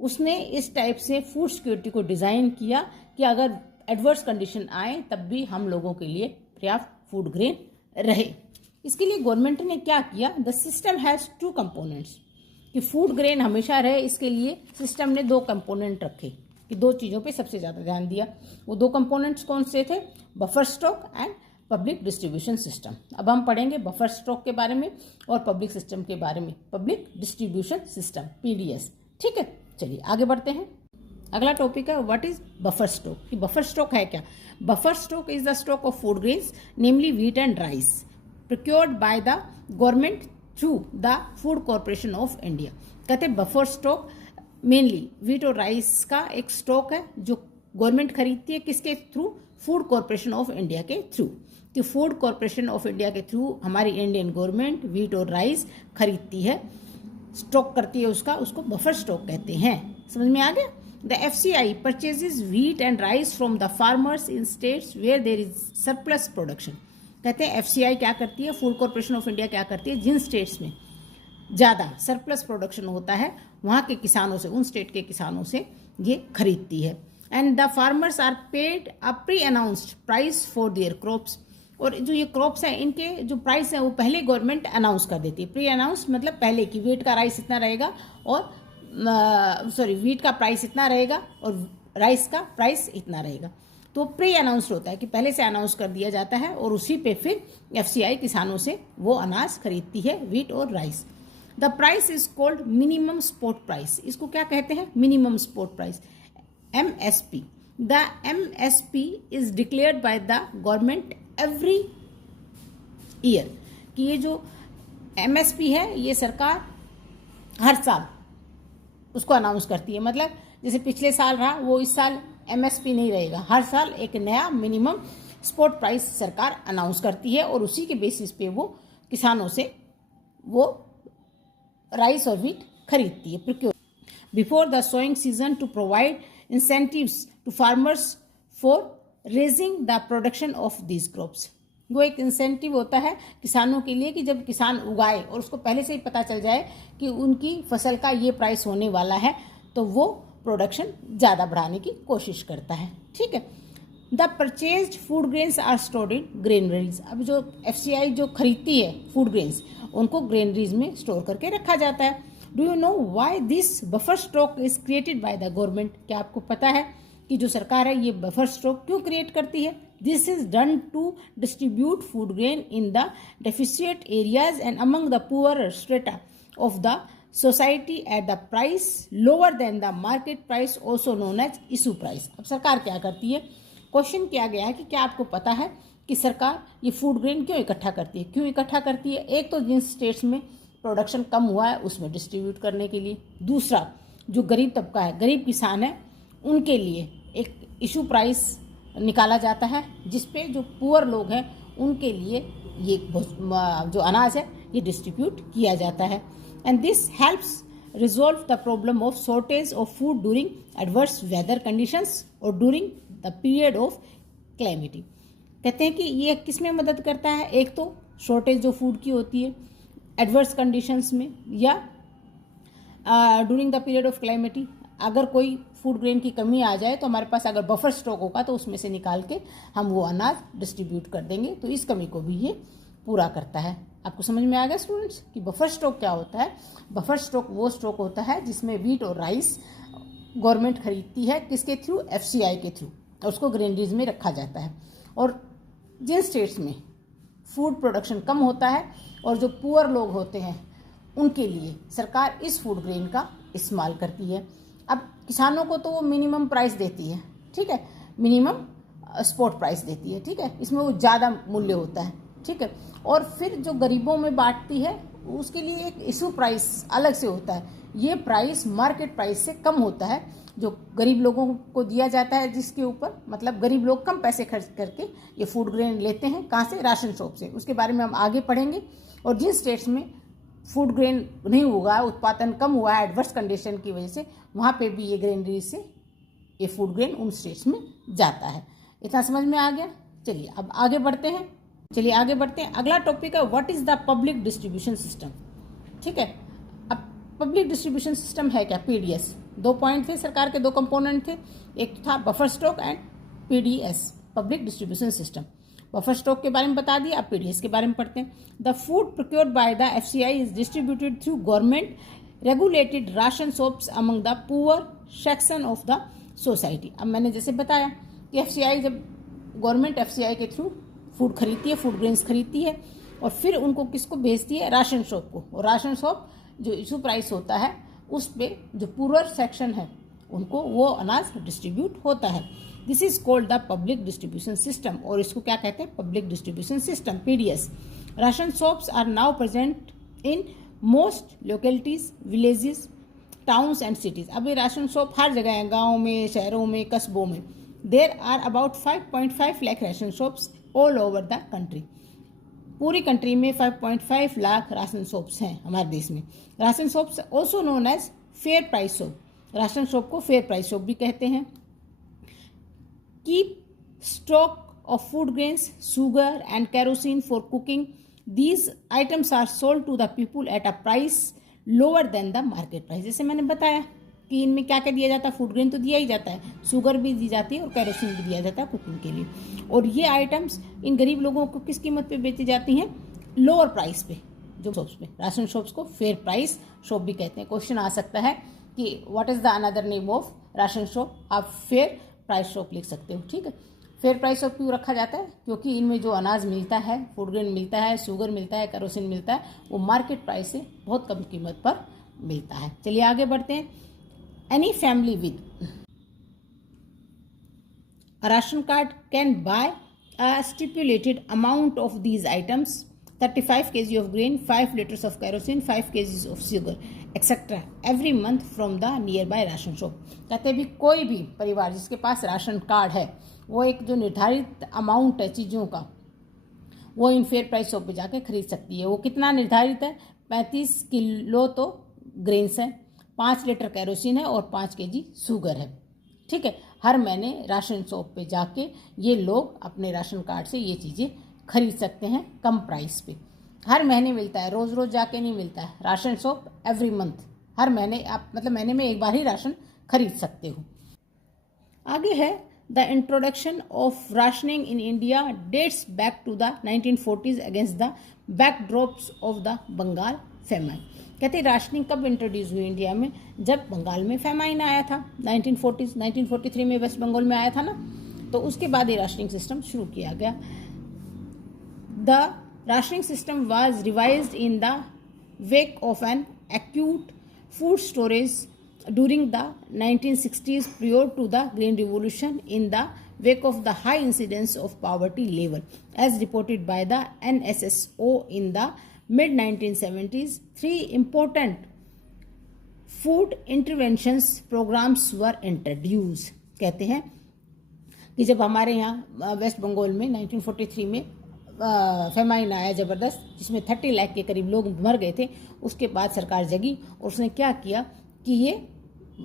उसने इस टाइप से फूड सिक्योरिटी को डिज़ाइन किया कि अगर एडवर्स कंडीशन आए तब भी हम लोगों के लिए पर्याप्त फूड ग्रेन रहे। इसके लिए गवर्नमेंट ने क्या किया, द सिस्टम हैज़ 2 कंपोनेंट्स, कि फूड ग्रेन हमेशा रहे। इसके लिए सिस्टम ने 2 कंपोनेंट रखे, कि 2 चीज़ों पे सबसे ज़्यादा ध्यान दिया। वो 2 कंपोनेंट्स कौन से थे, buffer stock and public distribution system. अब हम पढ़ेंगे बफर स्टॉक के बारे में और पब्लिक सिस्टम के बारे में, पब्लिक डिस्ट्रीब्यूशन सिस्टम, PDS। ठीक है, चलिए आगे बढ़ते हैं। अगला टॉपिक है व्हाट इज बफर स्टॉक। कि बफर स्टॉक है क्या, buffer stock is the stock of food grains namely wheat and rice procured by the government through the food corporation of India. कहते हैं बफर स्टॉक मेनली व्हीट और rice का एक stock है जो गवर्नमेंट खरीदती है, किसके through, food corporation of India के थ्रू। कि फूड कॉर्पोरेशन ऑफ इंडिया के थ्रू हमारी इंडियन गवर्नमेंट व्हीट और राइस खरीदती है, स्टॉक करती है उसको बफर स्टॉक कहते हैं। समझ में आ गया। The FCI purchases wheat and rice from the farmers in states where there is surplus production. कहते हैं FCI क्या करती है, फूड कॉर्पोरेशन ऑफ इंडिया क्या करती है, जिन स्टेट्स में ज़्यादा सरप्लस प्रोडक्शन होता है वहाँ के किसानों से, उन स्टेट के किसानों से ये खरीदती है। And the farmers are paid a pre announced price for their crops. और जो ये क्रॉप्स हैं इनके जो प्राइस है वो पहले गवर्नमेंट अनाउंस कर देती है। प्री अनाउंस मतलब पहले कि व्हीट का राइस इतना रहेगा और व्हीट का प्राइस इतना रहेगा और राइस का प्राइस इतना रहेगा। तो प्री अनाउंस्ड होता है कि पहले से अनाउंस कर दिया जाता है और उसी पे फिर एफसीआई किसानों से वो अनाज खरीदती है, व्हीट और rice. The price is called minimum support price. इसको क्या कहते हैं? Minimum support price, MSP। The MSP is declared by the government every year, कि ये जो MSP है ये सरकार हर साल उसको अनाउंस करती है। मतलब जैसे पिछले साल रहा वो इस साल MSP नहीं रहेगा, हर साल एक नया मिनिमम सपोर्ट प्राइस सरकार अनाउंस करती है और उसी के बेसिस पे वो किसानों से वो राइस और व्हीट खरीदती है, procure before the sowing season to provide incentives to farmers for raising the production of these crops. वो एक इंसेंटिव होता है किसानों के लिए कि जब किसान उगाए और उसको पहले से ही पता चल जाए कि उनकी फसल का ये प्राइस होने वाला है, तो वो प्रोडक्शन ज़्यादा बढ़ाने की कोशिश करता है। ठीक है। The purchased food grains are stored in granaries. अब जो FCI जो खरीदती है फूड ग्रेन्स, उनको ग्रेनरीज में स्टोर करके रखा जाता है। Do you know why this buffer stock is created by the government? क्या आपको पता है कि जो सरकार है ये बफर स्टॉक क्यों क्रिएट करती है? This is done to distribute food grain in the deficient areas and among the poor strata of the society at the price lower than the market price, also known as issue price. अब सरकार क्या करती है? Question किया गया है कि क्या आपको पता है कि सरकार ये फूड ग्रेन क्यों इकट्ठा करती है? क्यों इकट्ठा करती है? एक तो जिन स्टेट्स में प्रोडक्शन कम हुआ है उसमें डिस्ट्रीब्यूट करने के लिए, दूसरा जो गरीब तबका है, गरीब किसान है, उनके लिए एक इशू प्राइस निकाला जाता है जिसपे जो पुअर लोग हैं उनके लिए ये जो अनाज है ये डिस्ट्रीब्यूट किया जाता है। And this helps resolve the problem of shortage of food during adverse weather conditions और during the period of calamity. कहते हैं कि ये किस में मदद करता है? एक तो शॉर्टेज जो फूड की होती है एडवर्स कंडीशंस में, या ड्यूरिंग द पीरियड ऑफ क्लाइमेटी, अगर कोई फूड ग्रेन की कमी आ जाए तो हमारे पास अगर बफर स्टॉक होगा तो उसमें से निकाल के हम वो अनाज डिस्ट्रीब्यूट कर देंगे, तो इस कमी को भी ये पूरा करता है। आपको समझ में आ गया स्टूडेंट्स कि बफर स्टॉक क्या होता है? बफर स्टॉक वो स्टॉक होता है जिसमें व्हीट और राइस गवर्नमेंट खरीदती है, किसके थ्रू? FCI के थ्रू, और उसको ग्रेनरीज में रखा जाता है। और जिन स्टेट्स में फूड प्रोडक्शन कम होता है और जो पुअर लोग होते हैं उनके लिए सरकार इस फूड ग्रेन का इस्तेमाल करती है। अब किसानों को तो वो मिनिमम प्राइस देती है, ठीक है, मिनिमम स्पॉट प्राइस देती है, ठीक है, इसमें वो ज़्यादा मूल्य होता है, ठीक है। और फिर जो गरीबों में बांटती है उसके लिए एक इशू प्राइस अलग से होता है। ये प्राइस मार्केट प्राइस से कम होता है जो गरीब लोगों को दिया जाता है, जिसके ऊपर मतलब गरीब लोग कम पैसे खर्च करके ये फूड ग्रेन लेते हैं। कहाँ से? राशन शॉप से। उसके बारे में हम आगे पढ़ेंगे। और जिन स्टेट्स में फूड ग्रेन नहीं हुआ, उत्पादन कम हुआ है एडवर्स कंडीशन की वजह से, वहाँ पे भी ये ग्रेनरी से ये फूड ग्रेन उन स्टेट्स में जाता है। इतना समझ में आ गया? चलिए अब आगे बढ़ते हैं। अगला टॉपिक है what is the public distribution system. ठीक है, अब पब्लिक डिस्ट्रीब्यूशन सिस्टम है क्या? PDS। 2 पॉइंट थे, सरकार के 2 कंपोनेंट थे, एक था buffer stock and PDS, public distribution system. Buffer stock के बारे में बता दिया, अब PDS के बारे में पढ़ते हैं। The food procured by the FCI is distributed through government regulated ration shops among the poor section of the society. अब मैंने जैसे बताया कि FCI जब गवर्नमेंट FCI के थ्रू फूड खरीदती है, फूड ग्रेन्स खरीदती है और फिर उनको किसको भेजती है? राशन शॉप को। और राशन शॉप जो इशू प्राइस होता है उस पे जो पुअर सेक्शन है उनको वो अनाज डिस्ट्रीब्यूट होता है। This is called the public distribution system, और इसको क्या कहते हैं? Public distribution system, PDS। Ration shops are now present in most localities, villages, towns and cities. अब ये राशन शॉप हर जगह है, गाँव में, शहरों में, कस्बों में। There are about 5.5 lakh ration shops all over the country. पूरी कंट्री में 5.5 लाख राशन शॉप्स हैं हमारे देश में। Ration shops also known as fair price shop. Ration shop को फेयर प्राइस शॉप भी कहते हैं। Keep stock of food grains, sugar and kerosene for cooking. These items are sold to the people at a price lower than the market price. जैसे मैंने बताया कि इनमें क्या क्या दिया जाता है? फूड ग्रेन तो दिया ही जाता है, शुगर भी दी जाती है और केरोसिन भी दिया जाता है कुकिंग के लिए। और ये आइटम्स इन गरीब लोगों को किस कीमत पे बेची जाती हैं? लोअर प्राइस पे, जो शॉप्स पे। राशन शॉप्स को फेयर प्राइस शॉप भी कहते हैं। क्वेश्चन आ सकता है कि what is the another name of ration shop? आप फेयर प्राइस शॉप लिख सकते हो, ठीक है। फेयर प्राइस ऑफ क्यों रखा जाता है? क्योंकि इनमें जो अनाज मिलता है, फूड ग्रेन मिलता है, शुगर मिलता है, केरोसिन मिलता है, वो मार्केट प्राइस से बहुत कम कीमत पर मिलता है। चलिए आगे बढ़ते हैं। Any family with a ration card can buy a stipulated amount of these items: 35 kg of grain, 5 liters of kerosene, 5 kg of sugar, etc. every month from the nearby ration shop. कहते भी कोई भी परिवार जिसके पास ration card है वो एक जो निर्धारित अमाउंट है चीज़ों का वो इन फेयर प्राइस शॉप पे जाके खरीद सकती है। वो कितना निर्धारित है? 35 किलो तो ग्रेन्स है, 5 लीटर केरोसिन है और 5 केजी शुगर है। ठीक है, हर महीने राशन शॉप पे जाके ये लोग अपने राशन कार्ड से ये चीज़ें खरीद सकते हैं कम प्राइस पे। हर महीने मिलता है, रोज़ रोज़ जाके नहीं मिलता है। राशन शॉप एवरी मंथ, हर महीने आप मतलब महीने में एक बार ही राशन खरीद सकते हो। आगे है the introduction of rationing in India dates back to the 1940s against the backdrops of the Bengal famine. कहते हैं राशनिंग कब इंट्रोड्यूस हुई इंडिया में? जब बंगाल में फेमाइन आया था 1940s, 1943 में वेस्ट बंगाल में आया था ना, तो उसके बाद ये राशनिंग सिस्टम शुरू किया गया। The rationing system was revised in the wake of an acute food storage during the 1960s prior to the Green Revolution in the wake of the high incidence of poverty level as reported by the NSSO in the mid 1970s. 3 important food interventions programs were introduced. कहते हैं कि जब हमारे यहाँ waste Bengal में 1943 में famine आया ज़बरदस्त, जिसमें 30 लाख के करीब लोग मर गए थे, उसके बाद सरकार जगी और उसने क्या किया कि ये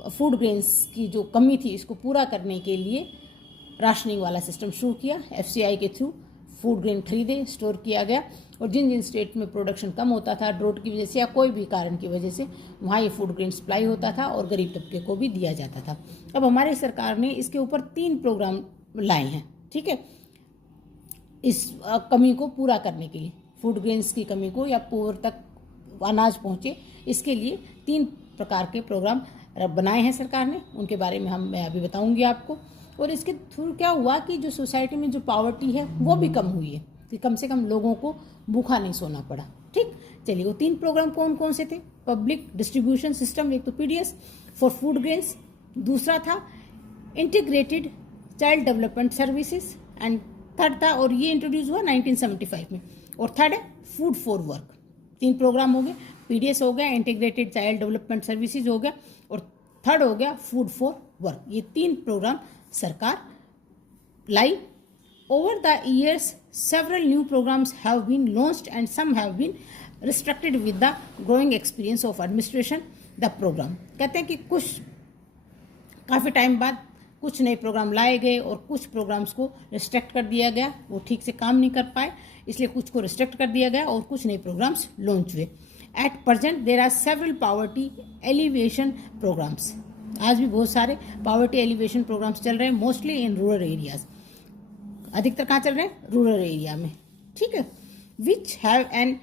फूड ग्रेन्स की जो कमी थी इसको पूरा करने के लिए राशनिंग वाला सिस्टम शुरू किया। FCI के थ्रू फूड ग्रेन खरीदे, स्टोर किया गया और जिन जिन स्टेट में प्रोडक्शन कम होता था ड्रोट की वजह से या कोई भी कारण की वजह से, वहाँ ये फूड ग्रेन सप्लाई होता था और गरीब तबके को भी दिया जाता था। अब हमारी सरकार ने इसके ऊपर 3 प्रोग्राम लाए हैं। ठीक है, इस कमी को पूरा करने के लिए, फूड ग्रेन्स की कमी को या पुअर तक अनाज पहुँचे, इसके लिए 3 प्रकार के प्रोग्राम बनाए हैं सरकार ने। उनके बारे में मैं अभी बताऊंगी आपको। और इसके थ्रू क्या हुआ कि जो सोसाइटी में जो पावर्टी है वो भी कम हुई है, कि कम से कम लोगों को भूखा नहीं सोना पड़ा। ठीक, चलिए वो 3 प्रोग्राम कौन कौन से थे? पब्लिक डिस्ट्रीब्यूशन सिस्टम, एक तो PDS फॉर फूड ग्रेन्स, दूसरा था integrated child development services and third था, और ये इंट्रोड्यूस हुआ 1975 में, और थर्ड है फूड फॉर वर्क। 3 प्रोग्राम हो गए, PDS हो गया, इंटीग्रेटेड चाइल्ड डेवलपमेंट सर्विसेज हो गया और थर्ड हो गया फूड फॉर वर्क। ये 3 प्रोग्राम सरकार लाई। Over the years several new programmes have been launched and some have been restricted with the growing experience of administration the programme. कहते हैं कि कुछ काफ़ी टाइम बाद कुछ नए प्रोग्राम लाए गए और कुछ प्रोग्राम्स को रिस्ट्रिक्ट कर दिया गया, वो ठीक से काम नहीं कर पाए, इसलिए कुछ को रिस्ट्रिक्ट कर दिया गया और कुछ नए प्रोग्राम्स लॉन्च हुए। At present, there are several poverty alleviation programs. आज भी बहुत सारे poverty alleviation programs चल रहे हैं, mostly in rural areas. अधिकतर कहाँ चल रहे हैं? रूरल एरिया में। ठीक है, which have an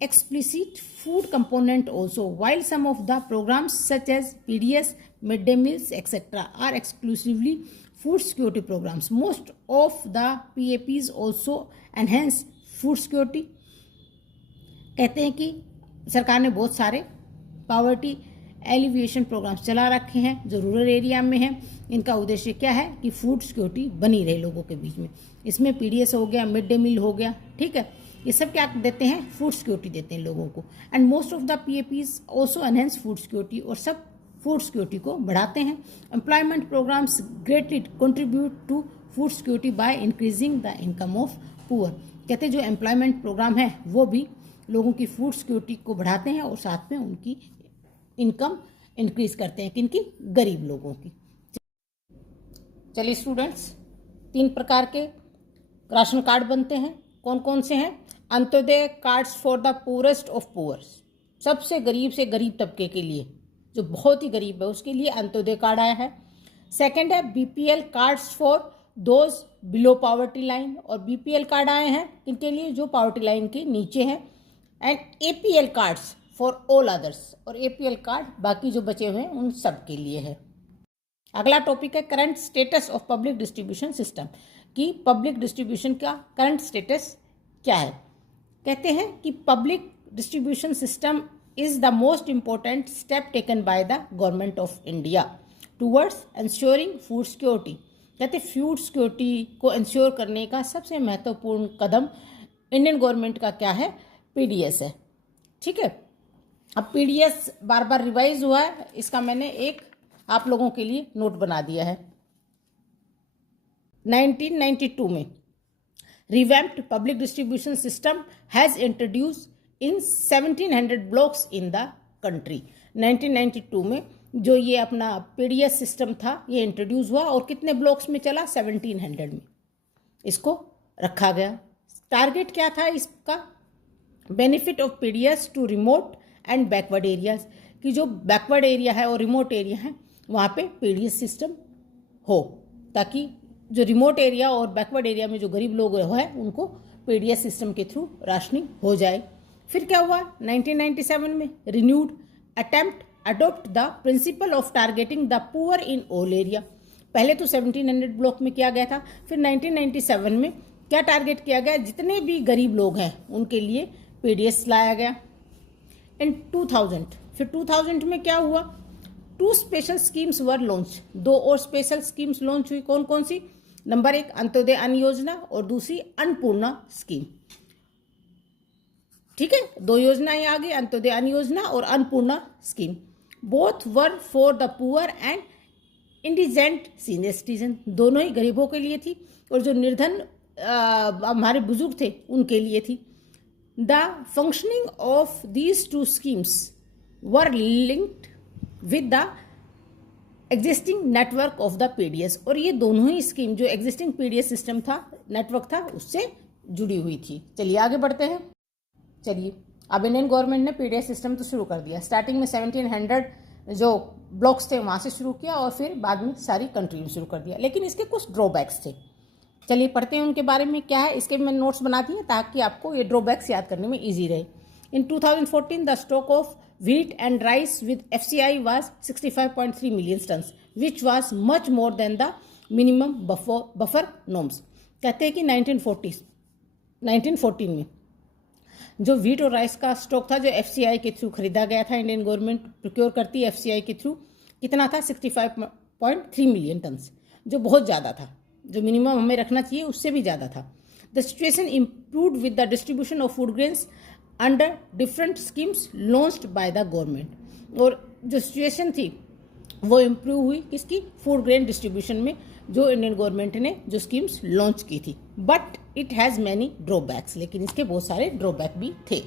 explicit food component also, while some of the programs such as PDS, midday meals, etc. are exclusively food security programs. Most of the PAPs also enhance food security. कहते हैं कि सरकार ने बहुत सारे poverty alleviation programmes चला रखे हैं जो रूरल एरिया में हैं। इनका उद्देश्य क्या है कि फूड सिक्योरिटी बनी रहे लोगों के बीच में। इसमें PDS हो गया, मिड डे मील हो गया। ठीक है, ये सब क्या देते हैं? फूड सिक्योरिटी देते हैं लोगों को। And most of the PAPs also enhance food security, और सब फूड सिक्योरिटी को बढ़ाते हैं। Employment programmes greatly contribute to food security by increasing the income of poor. कहते हैं जो एम्प्लॉयमेंट प्रोग्राम है वो भी लोगों की फूड सिक्योरिटी को बढ़ाते हैं और साथ में उनकी इनकम इंक्रीज करते हैं, किनकी? गरीब लोगों की। चलिए स्टूडेंट्स, 3 प्रकार के राशन कार्ड बनते हैं। कौन कौन से हैं? Antyodaya cards for the poorest of poors, सबसे गरीब से गरीब तबके के लिए, जो बहुत ही गरीब है उसके लिए अंत्योदय कार्ड आया है। सेकेंड है BPL cards for those below poverty line, और BPL कार्ड आए हैं इनके लिए जो पावर्टी लाइन के नीचे हैं। And APL cards for all others, और APL कार्ड बाकी जो बचे हुए हैं उन सब के लिए है। अगला टॉपिक है current status of public distribution system. कि पब्लिक डिस्ट्रीब्यूशन का करंट स्टेटस क्या है। कहते हैं कि public distribution system is the most important step taken by the government of India towards ensuring food security. कहते फूड सिक्योरिटी को इंश्योर करने का सबसे महत्वपूर्ण कदम इंडियन गवर्नमेंट का क्या है, पीडीएस है। ठीक है, अब पीडीएस बार बार रिवाइज हुआ है, इसका मैंने एक आप लोगों के लिए नोट बना दिया है। 1992 में revamped public distribution system has introduce in 1700 blocks in the country. 1992 में जो ये अपना पीडीएस सिस्टम था ये इंट्रोड्यूस हुआ और कितने ब्लॉक्स में चला, 1700 में इसको रखा गया। टारगेट क्या था इसका, benefit of PDS to remote and backward areas, कि जो बैकवर्ड एरिया है और रिमोट एरिया है वहाँ पे पीडीएस सिस्टम हो, ताकि जो रिमोट एरिया और बैकवर्ड एरिया में जो गरीब लोग है उनको पीडीएस सिस्टम के थ्रू राशनिंग हो जाए। फिर क्या हुआ, 1997 में renewed attempt adopt the principle of targeting the poor in all area. पहले तो 1700 ब्लॉक में किया गया था, फिर 1997 में क्या टारगेट किया गया, जितने भी गरीब लोग हैं उनके लिए पीडीएस लाया गया। इन 2000 फिर 2000 में क्या हुआ, 2 स्पेशल स्कीम्स वर लॉन्च, 2 और स्पेशल स्कीम्स लॉन्च हुई। कौन कौन सी, नंबर 1 अंत्योदय अन्न योजना और दूसरी अन्नपूर्णा स्कीम। ठीक है, 2 योजनाएं आ गई, अंत्योदय अन्न योजना और Annapurna scheme. Both were for the poor and indigent senior citizen, दोनों ही गरीबों के लिए थी और जो निर्धन हमारे बुजुर्ग थे उनके लिए थी। The functioning of these 2 schemes were linked with the existing network of the PDS, और ये दोनों ही स्कीम जो एग्जिस्टिंग पीडीएस सिस्टम था, नेटवर्क था, उससे जुड़ी हुई थी। चलिए आगे बढ़ते हैं। चलिए, अब इंडियन गवर्नमेंट ने पीडीएस सिस्टम तो शुरू कर दिया। स्टार्टिंग में 1700 जो ब्लॉक्स थे वहाँ से शुरू किया और फिर बाद में सारी कंट्री में शुरू कर दिया, लेकिन इसके कुछ ड्रॉबैक्स थे। चलिए पढ़ते हैं उनके बारे में क्या है। इसके मैंने नोट्स बना दिए ताकि आपको ये ड्रॉबैक्स याद करने में ईजी रहे। इन 2014 the stock of wheat and rice with FCI was 65.3 million tons, which was much more than the minimum buffer norms। कहते हैं कि 1914 में जो वीट और राइस का स्टॉक था जो FCI के थ्रू खरीदा गया था, इंडियन गवर्नमेंट प्रोक्योर करती है FCI के थ्रू, कितना था 65.3 मिलियन टन्स, जो बहुत ज़्यादा था, जो मिनिमम हमें रखना चाहिए उससे भी ज़्यादा था। The situation improved with the distribution of food grains under different schemes launched by the government, और जो सिचुएशन थी वो इम्प्रूव हुई किसकी, फूड ग्रेन डिस्ट्रीब्यूशन में, जो इंडियन गवर्नमेंट ने जो स्कीम्स लॉन्च की थी। But it has many drawbacks, लेकिन इसके बहुत सारे ड्रॉबैक भी थे।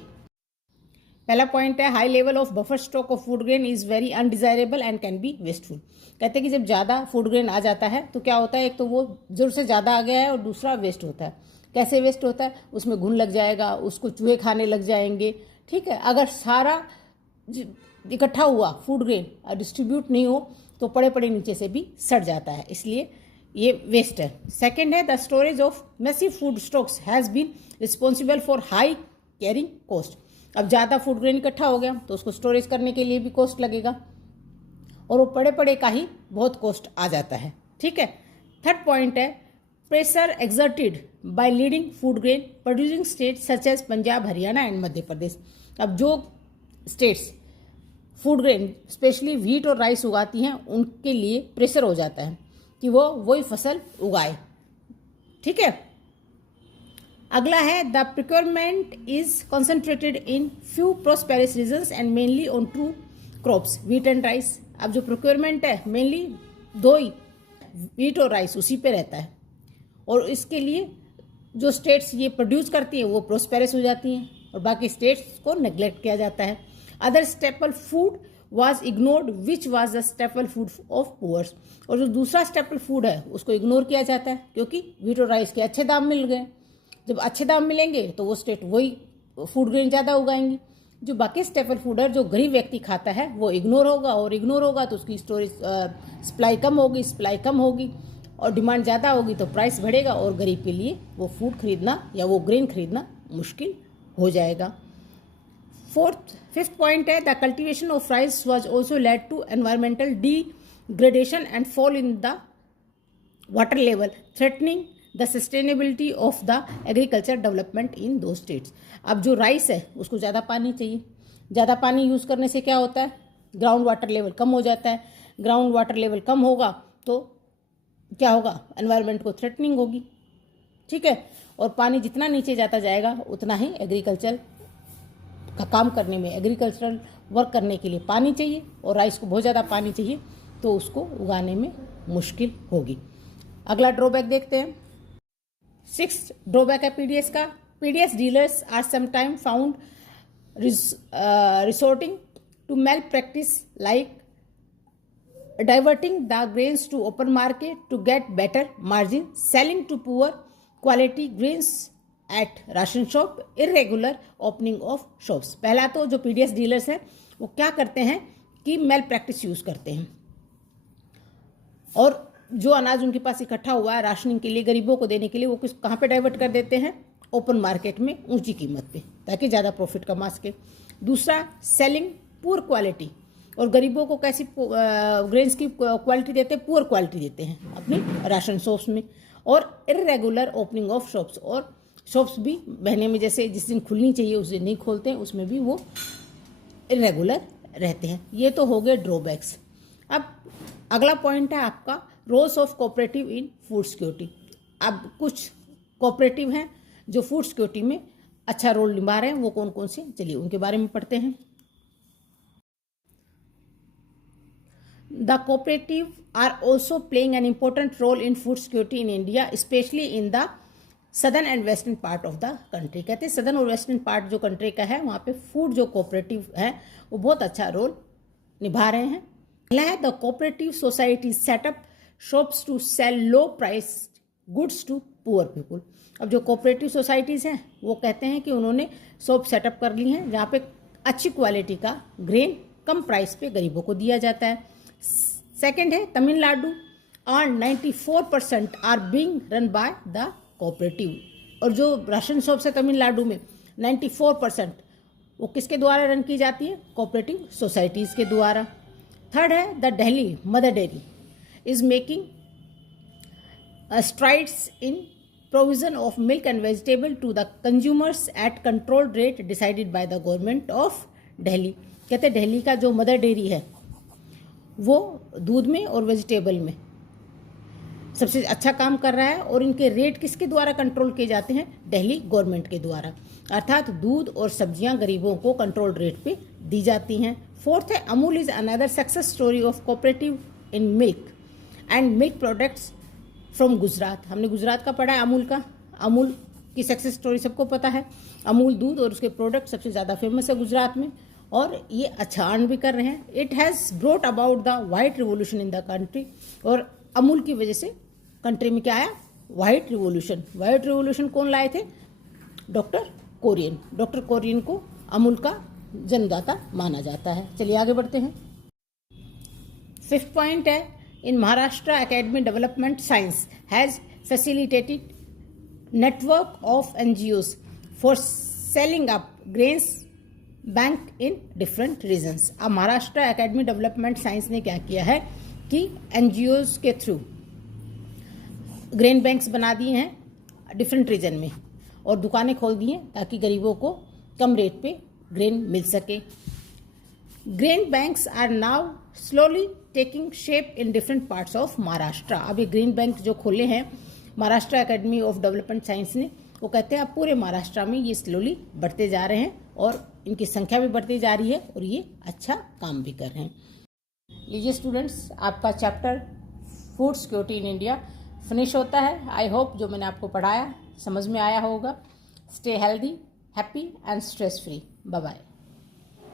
पहला पॉइंट है, high level of buffer stock of food grain is very undesirable and can be wasteful. कहते हैं कि जब ज़्यादा फूड ग्रेन आ जाता है तो क्या होता है, एक तो वो ज़रूर से ज़्यादा आ गया है और दूसरा वेस्ट होता है। कैसे वेस्ट होता है, उसमें घुन लग जाएगा, उसको चूहे खाने लग जाएंगे। ठीक है, अगर सारा इकट्ठा हुआ फूड ग्रेन डिस्ट्रीब्यूट नहीं हो तो पड़े पड़े नीचे से भी सड़ जाता है, इसलिए ये वेस्ट है। सेकेंड है, the storage of massive food stocks has been responsible for high carrying cost. अब ज़्यादा फूड ग्रेन इकट्ठा हो गया तो उसको स्टोरेज करने के लिए भी कॉस्ट लगेगा और वो पड़े पड़े का ही बहुत कॉस्ट आ जाता है। ठीक है, थर्ड पॉइंट है, pressure exerted by leading food grain producing states such as Punjab, Haryana and Madhya Pradesh. अब जो states food grain specially wheat और राइस उगाती हैं उनके लिए प्रेशर हो जाता है कि वो वही फसल उगाए। ठीक है, अगला है, the procurement is concentrated in few prosperous regions and mainly on 2 crops, wheat and rice. अब जो प्रोक्योरमेंट है मेनली 2 ही, व्हीट और राइस, उसी पे रहता है, और इसके लिए जो स्टेट्स ये प्रोड्यूस करती हैं वो प्रॉस्पेरस हो जाती हैं और बाकी स्टेट्स को नेग्लेक्ट किया जाता है। Other staple food was ignored which was the staple food of poors, और जो दूसरा स्टेपल फूड है उसको इग्नोर किया जाता है क्योंकि व्हीट और राइस के अच्छे दाम मिल गए। जब अच्छे दाम मिलेंगे तो वो स्टेट वही फूड ग्रेन ज़्यादा उगाएंगी। जो बाकी स्टेपल फूड है जो गरीब व्यक्ति खाता है वो इग्नोर होगा, और इग्नोर होगा तो उसकी स्टोरेज सप्लाई कम होगी, सप्लाई कम होगी और डिमांड ज़्यादा होगी तो प्राइस बढ़ेगा और गरीब के लिए वो फूड खरीदना या वो ग्रेन खरीदना मुश्किल हो जाएगा। फिफ्थ पॉइंट है, the cultivation of rice was also led to environmental degradation and fall in the water level threatening the sustainability of the agriculture development in those states. अब जो राइस है उसको ज़्यादा पानी चाहिए, ज़्यादा पानी यूज़ करने से क्या होता है, ग्राउंड वाटर लेवल कम हो जाता है। ग्राउंड वाटर लेवल कम होगा तो क्या होगा, एनवायरनमेंट को थ्रेटनिंग होगी, ठीक है। और पानी जितना नीचे जाता जाएगा उतना ही एग्रीकल्चर का काम करने में, एग्रीकल्चरल वर्क करने के लिए पानी चाहिए, और राइस को बहुत ज़्यादा पानी चाहिए तो उसको उगाने में मुश्किल होगी। अगला ड्रॉबैक देखते हैं। 6th ड्रॉबैक है पीडीएस का। PDS dealers are sometime found resorting to malpractice like diverting the grains to open market to get better margin, selling to poor quality grains at ration shop, irregular opening of shops। पहला तो जो PDS dealers हैं वो क्या करते हैं कि mail practice use करते हैं, और जो अनाज उनके पास इकट्ठा हुआ है राशनिंग के लिए, गरीबों को देने के लिए, वो कहाँ पे डाइवर्ट कर देते हैं, ओपन मार्केट में ऊंची कीमत पे, ताकि ज़्यादा प्रॉफिट कमा सके। दूसरा, सेलिंग पुअर क्वालिटी, और गरीबों को कैसी ग्रेन्स की क्वालिटी देते हैं, पुअर क्वालिटी देते हैं अपनी राशन शॉप्स में। और इरेगुलर ओपनिंग ऑफ शॉप्स, और शॉप्स भी महीने में जैसे जिस दिन खुलनी चाहिए उस दिन नहीं खोलते हैं, उसमें भी वो इरेगुलर रहते हैं। ये तो हो गए ड्रॉबैक्स। अब अगला पॉइंट है आपका roles of cooperative in food security. अब कुछ कोऑपरेटिव हैं जो फूड सिक्योरिटी में अच्छा रोल निभा रहे हैं, वो कौन कौन से, चलिए उनके बारे में पढ़ते हैं। The cooperative are also playing an important role in food security in India, especially in the southern and western part of the country। कहते हैं सदर्न और वेस्टर्न पार्ट जो कंट्री का है वहाँ पे फूड जो कोऑपरेटिव है वो बहुत अच्छा रोल निभा रहे हैं। पहला है the cooperative society set up shops to sell low price goods to poor people. अब जो कोऑपरेटिव सोसाइटीज़ हैं वो कहते हैं कि उन्होंने शॉप सेटअप कर ली हैं जहाँ पे अच्छी क्वालिटी का ग्रेन कम प्राइस पे गरीबों को दिया जाता है। सेकेंड है तमिलनाडु, और 94% are being run by the cooperative. और जो राशन शॉप्स है तमिलनाडु में 94% वो किसके द्वारा रन की जाती है, कोऑपरेटिव सोसाइटीज़ के द्वारा। थर्ड है the Delhi Mother Dairy is making strides in provision of milk and vegetable to the consumers at controlled rate decided by the government of Delhi. कहते हैं दिल्ली का जो मदर डेयरी है वो दूध में और वेजिटेबल में सबसे अच्छा काम कर रहा है, और इनके रेट किसके द्वारा कंट्रोल किए जाते हैं, दिल्ली गवर्नमेंट के द्वारा। अर्थात दूध और सब्जियां गरीबों को कंट्रोल रेट पे दी जाती हैं। फोर्थ है Amul is another success story of cooperative in milk and milk products from Gujarat. हमने गुजरात का पढ़ा है अमूल का, अमूल की सक्सेस स्टोरी सबको पता है। अमूल दूध और उसके प्रोडक्ट सबसे ज़्यादा फेमस है गुजरात में, और ये अच्छा अर्न भी कर रहे हैं। It has brought about the white revolution in the country, और अमूल की वजह से कंट्री में क्या आया, वाइट रिवोल्यूशन। वाइट रिवोल्यूशन कौन लाए थे, डॉक्टर कोरियन। डॉक्टर कोरियन को अमूल का जन्मदाता माना जाता है। चलिए आगे बढ़ते हैं। 5th पॉइंट है in Maharashtra academy development science has facilitated network of NGOs for selling up grains bank in different regions. अब महाराष्ट्र एकेडमी डेवलपमेंट साइंस ने क्या किया है कि NGOs के थ्रू ग्रेन बैंक्स बना दिए हैं डिफरेंट रीजन में, और दुकानें खोल दी हैं ताकि गरीबों को कम रेट पे ग्रेन मिल सके। Grain banks are now slowly taking shape in different parts of Maharashtra. अब ये ग्रेन बैंक जो खोले हैं Maharashtra academy of development science ने, वो कहते हैं अब पूरे महाराष्ट्र में ये स्लोली बढ़ते जा रहे हैं, और इनकी संख्या भी बढ़ती जा रही है, और ये अच्छा काम भी कर रहे हैं। लीजिए स्टूडेंट्स, आपका chapter food security in India finish होता है। आई होप जो मैंने आपको पढ़ाया समझ में आया होगा। Stay healthy, happy and stress free. Bye bye.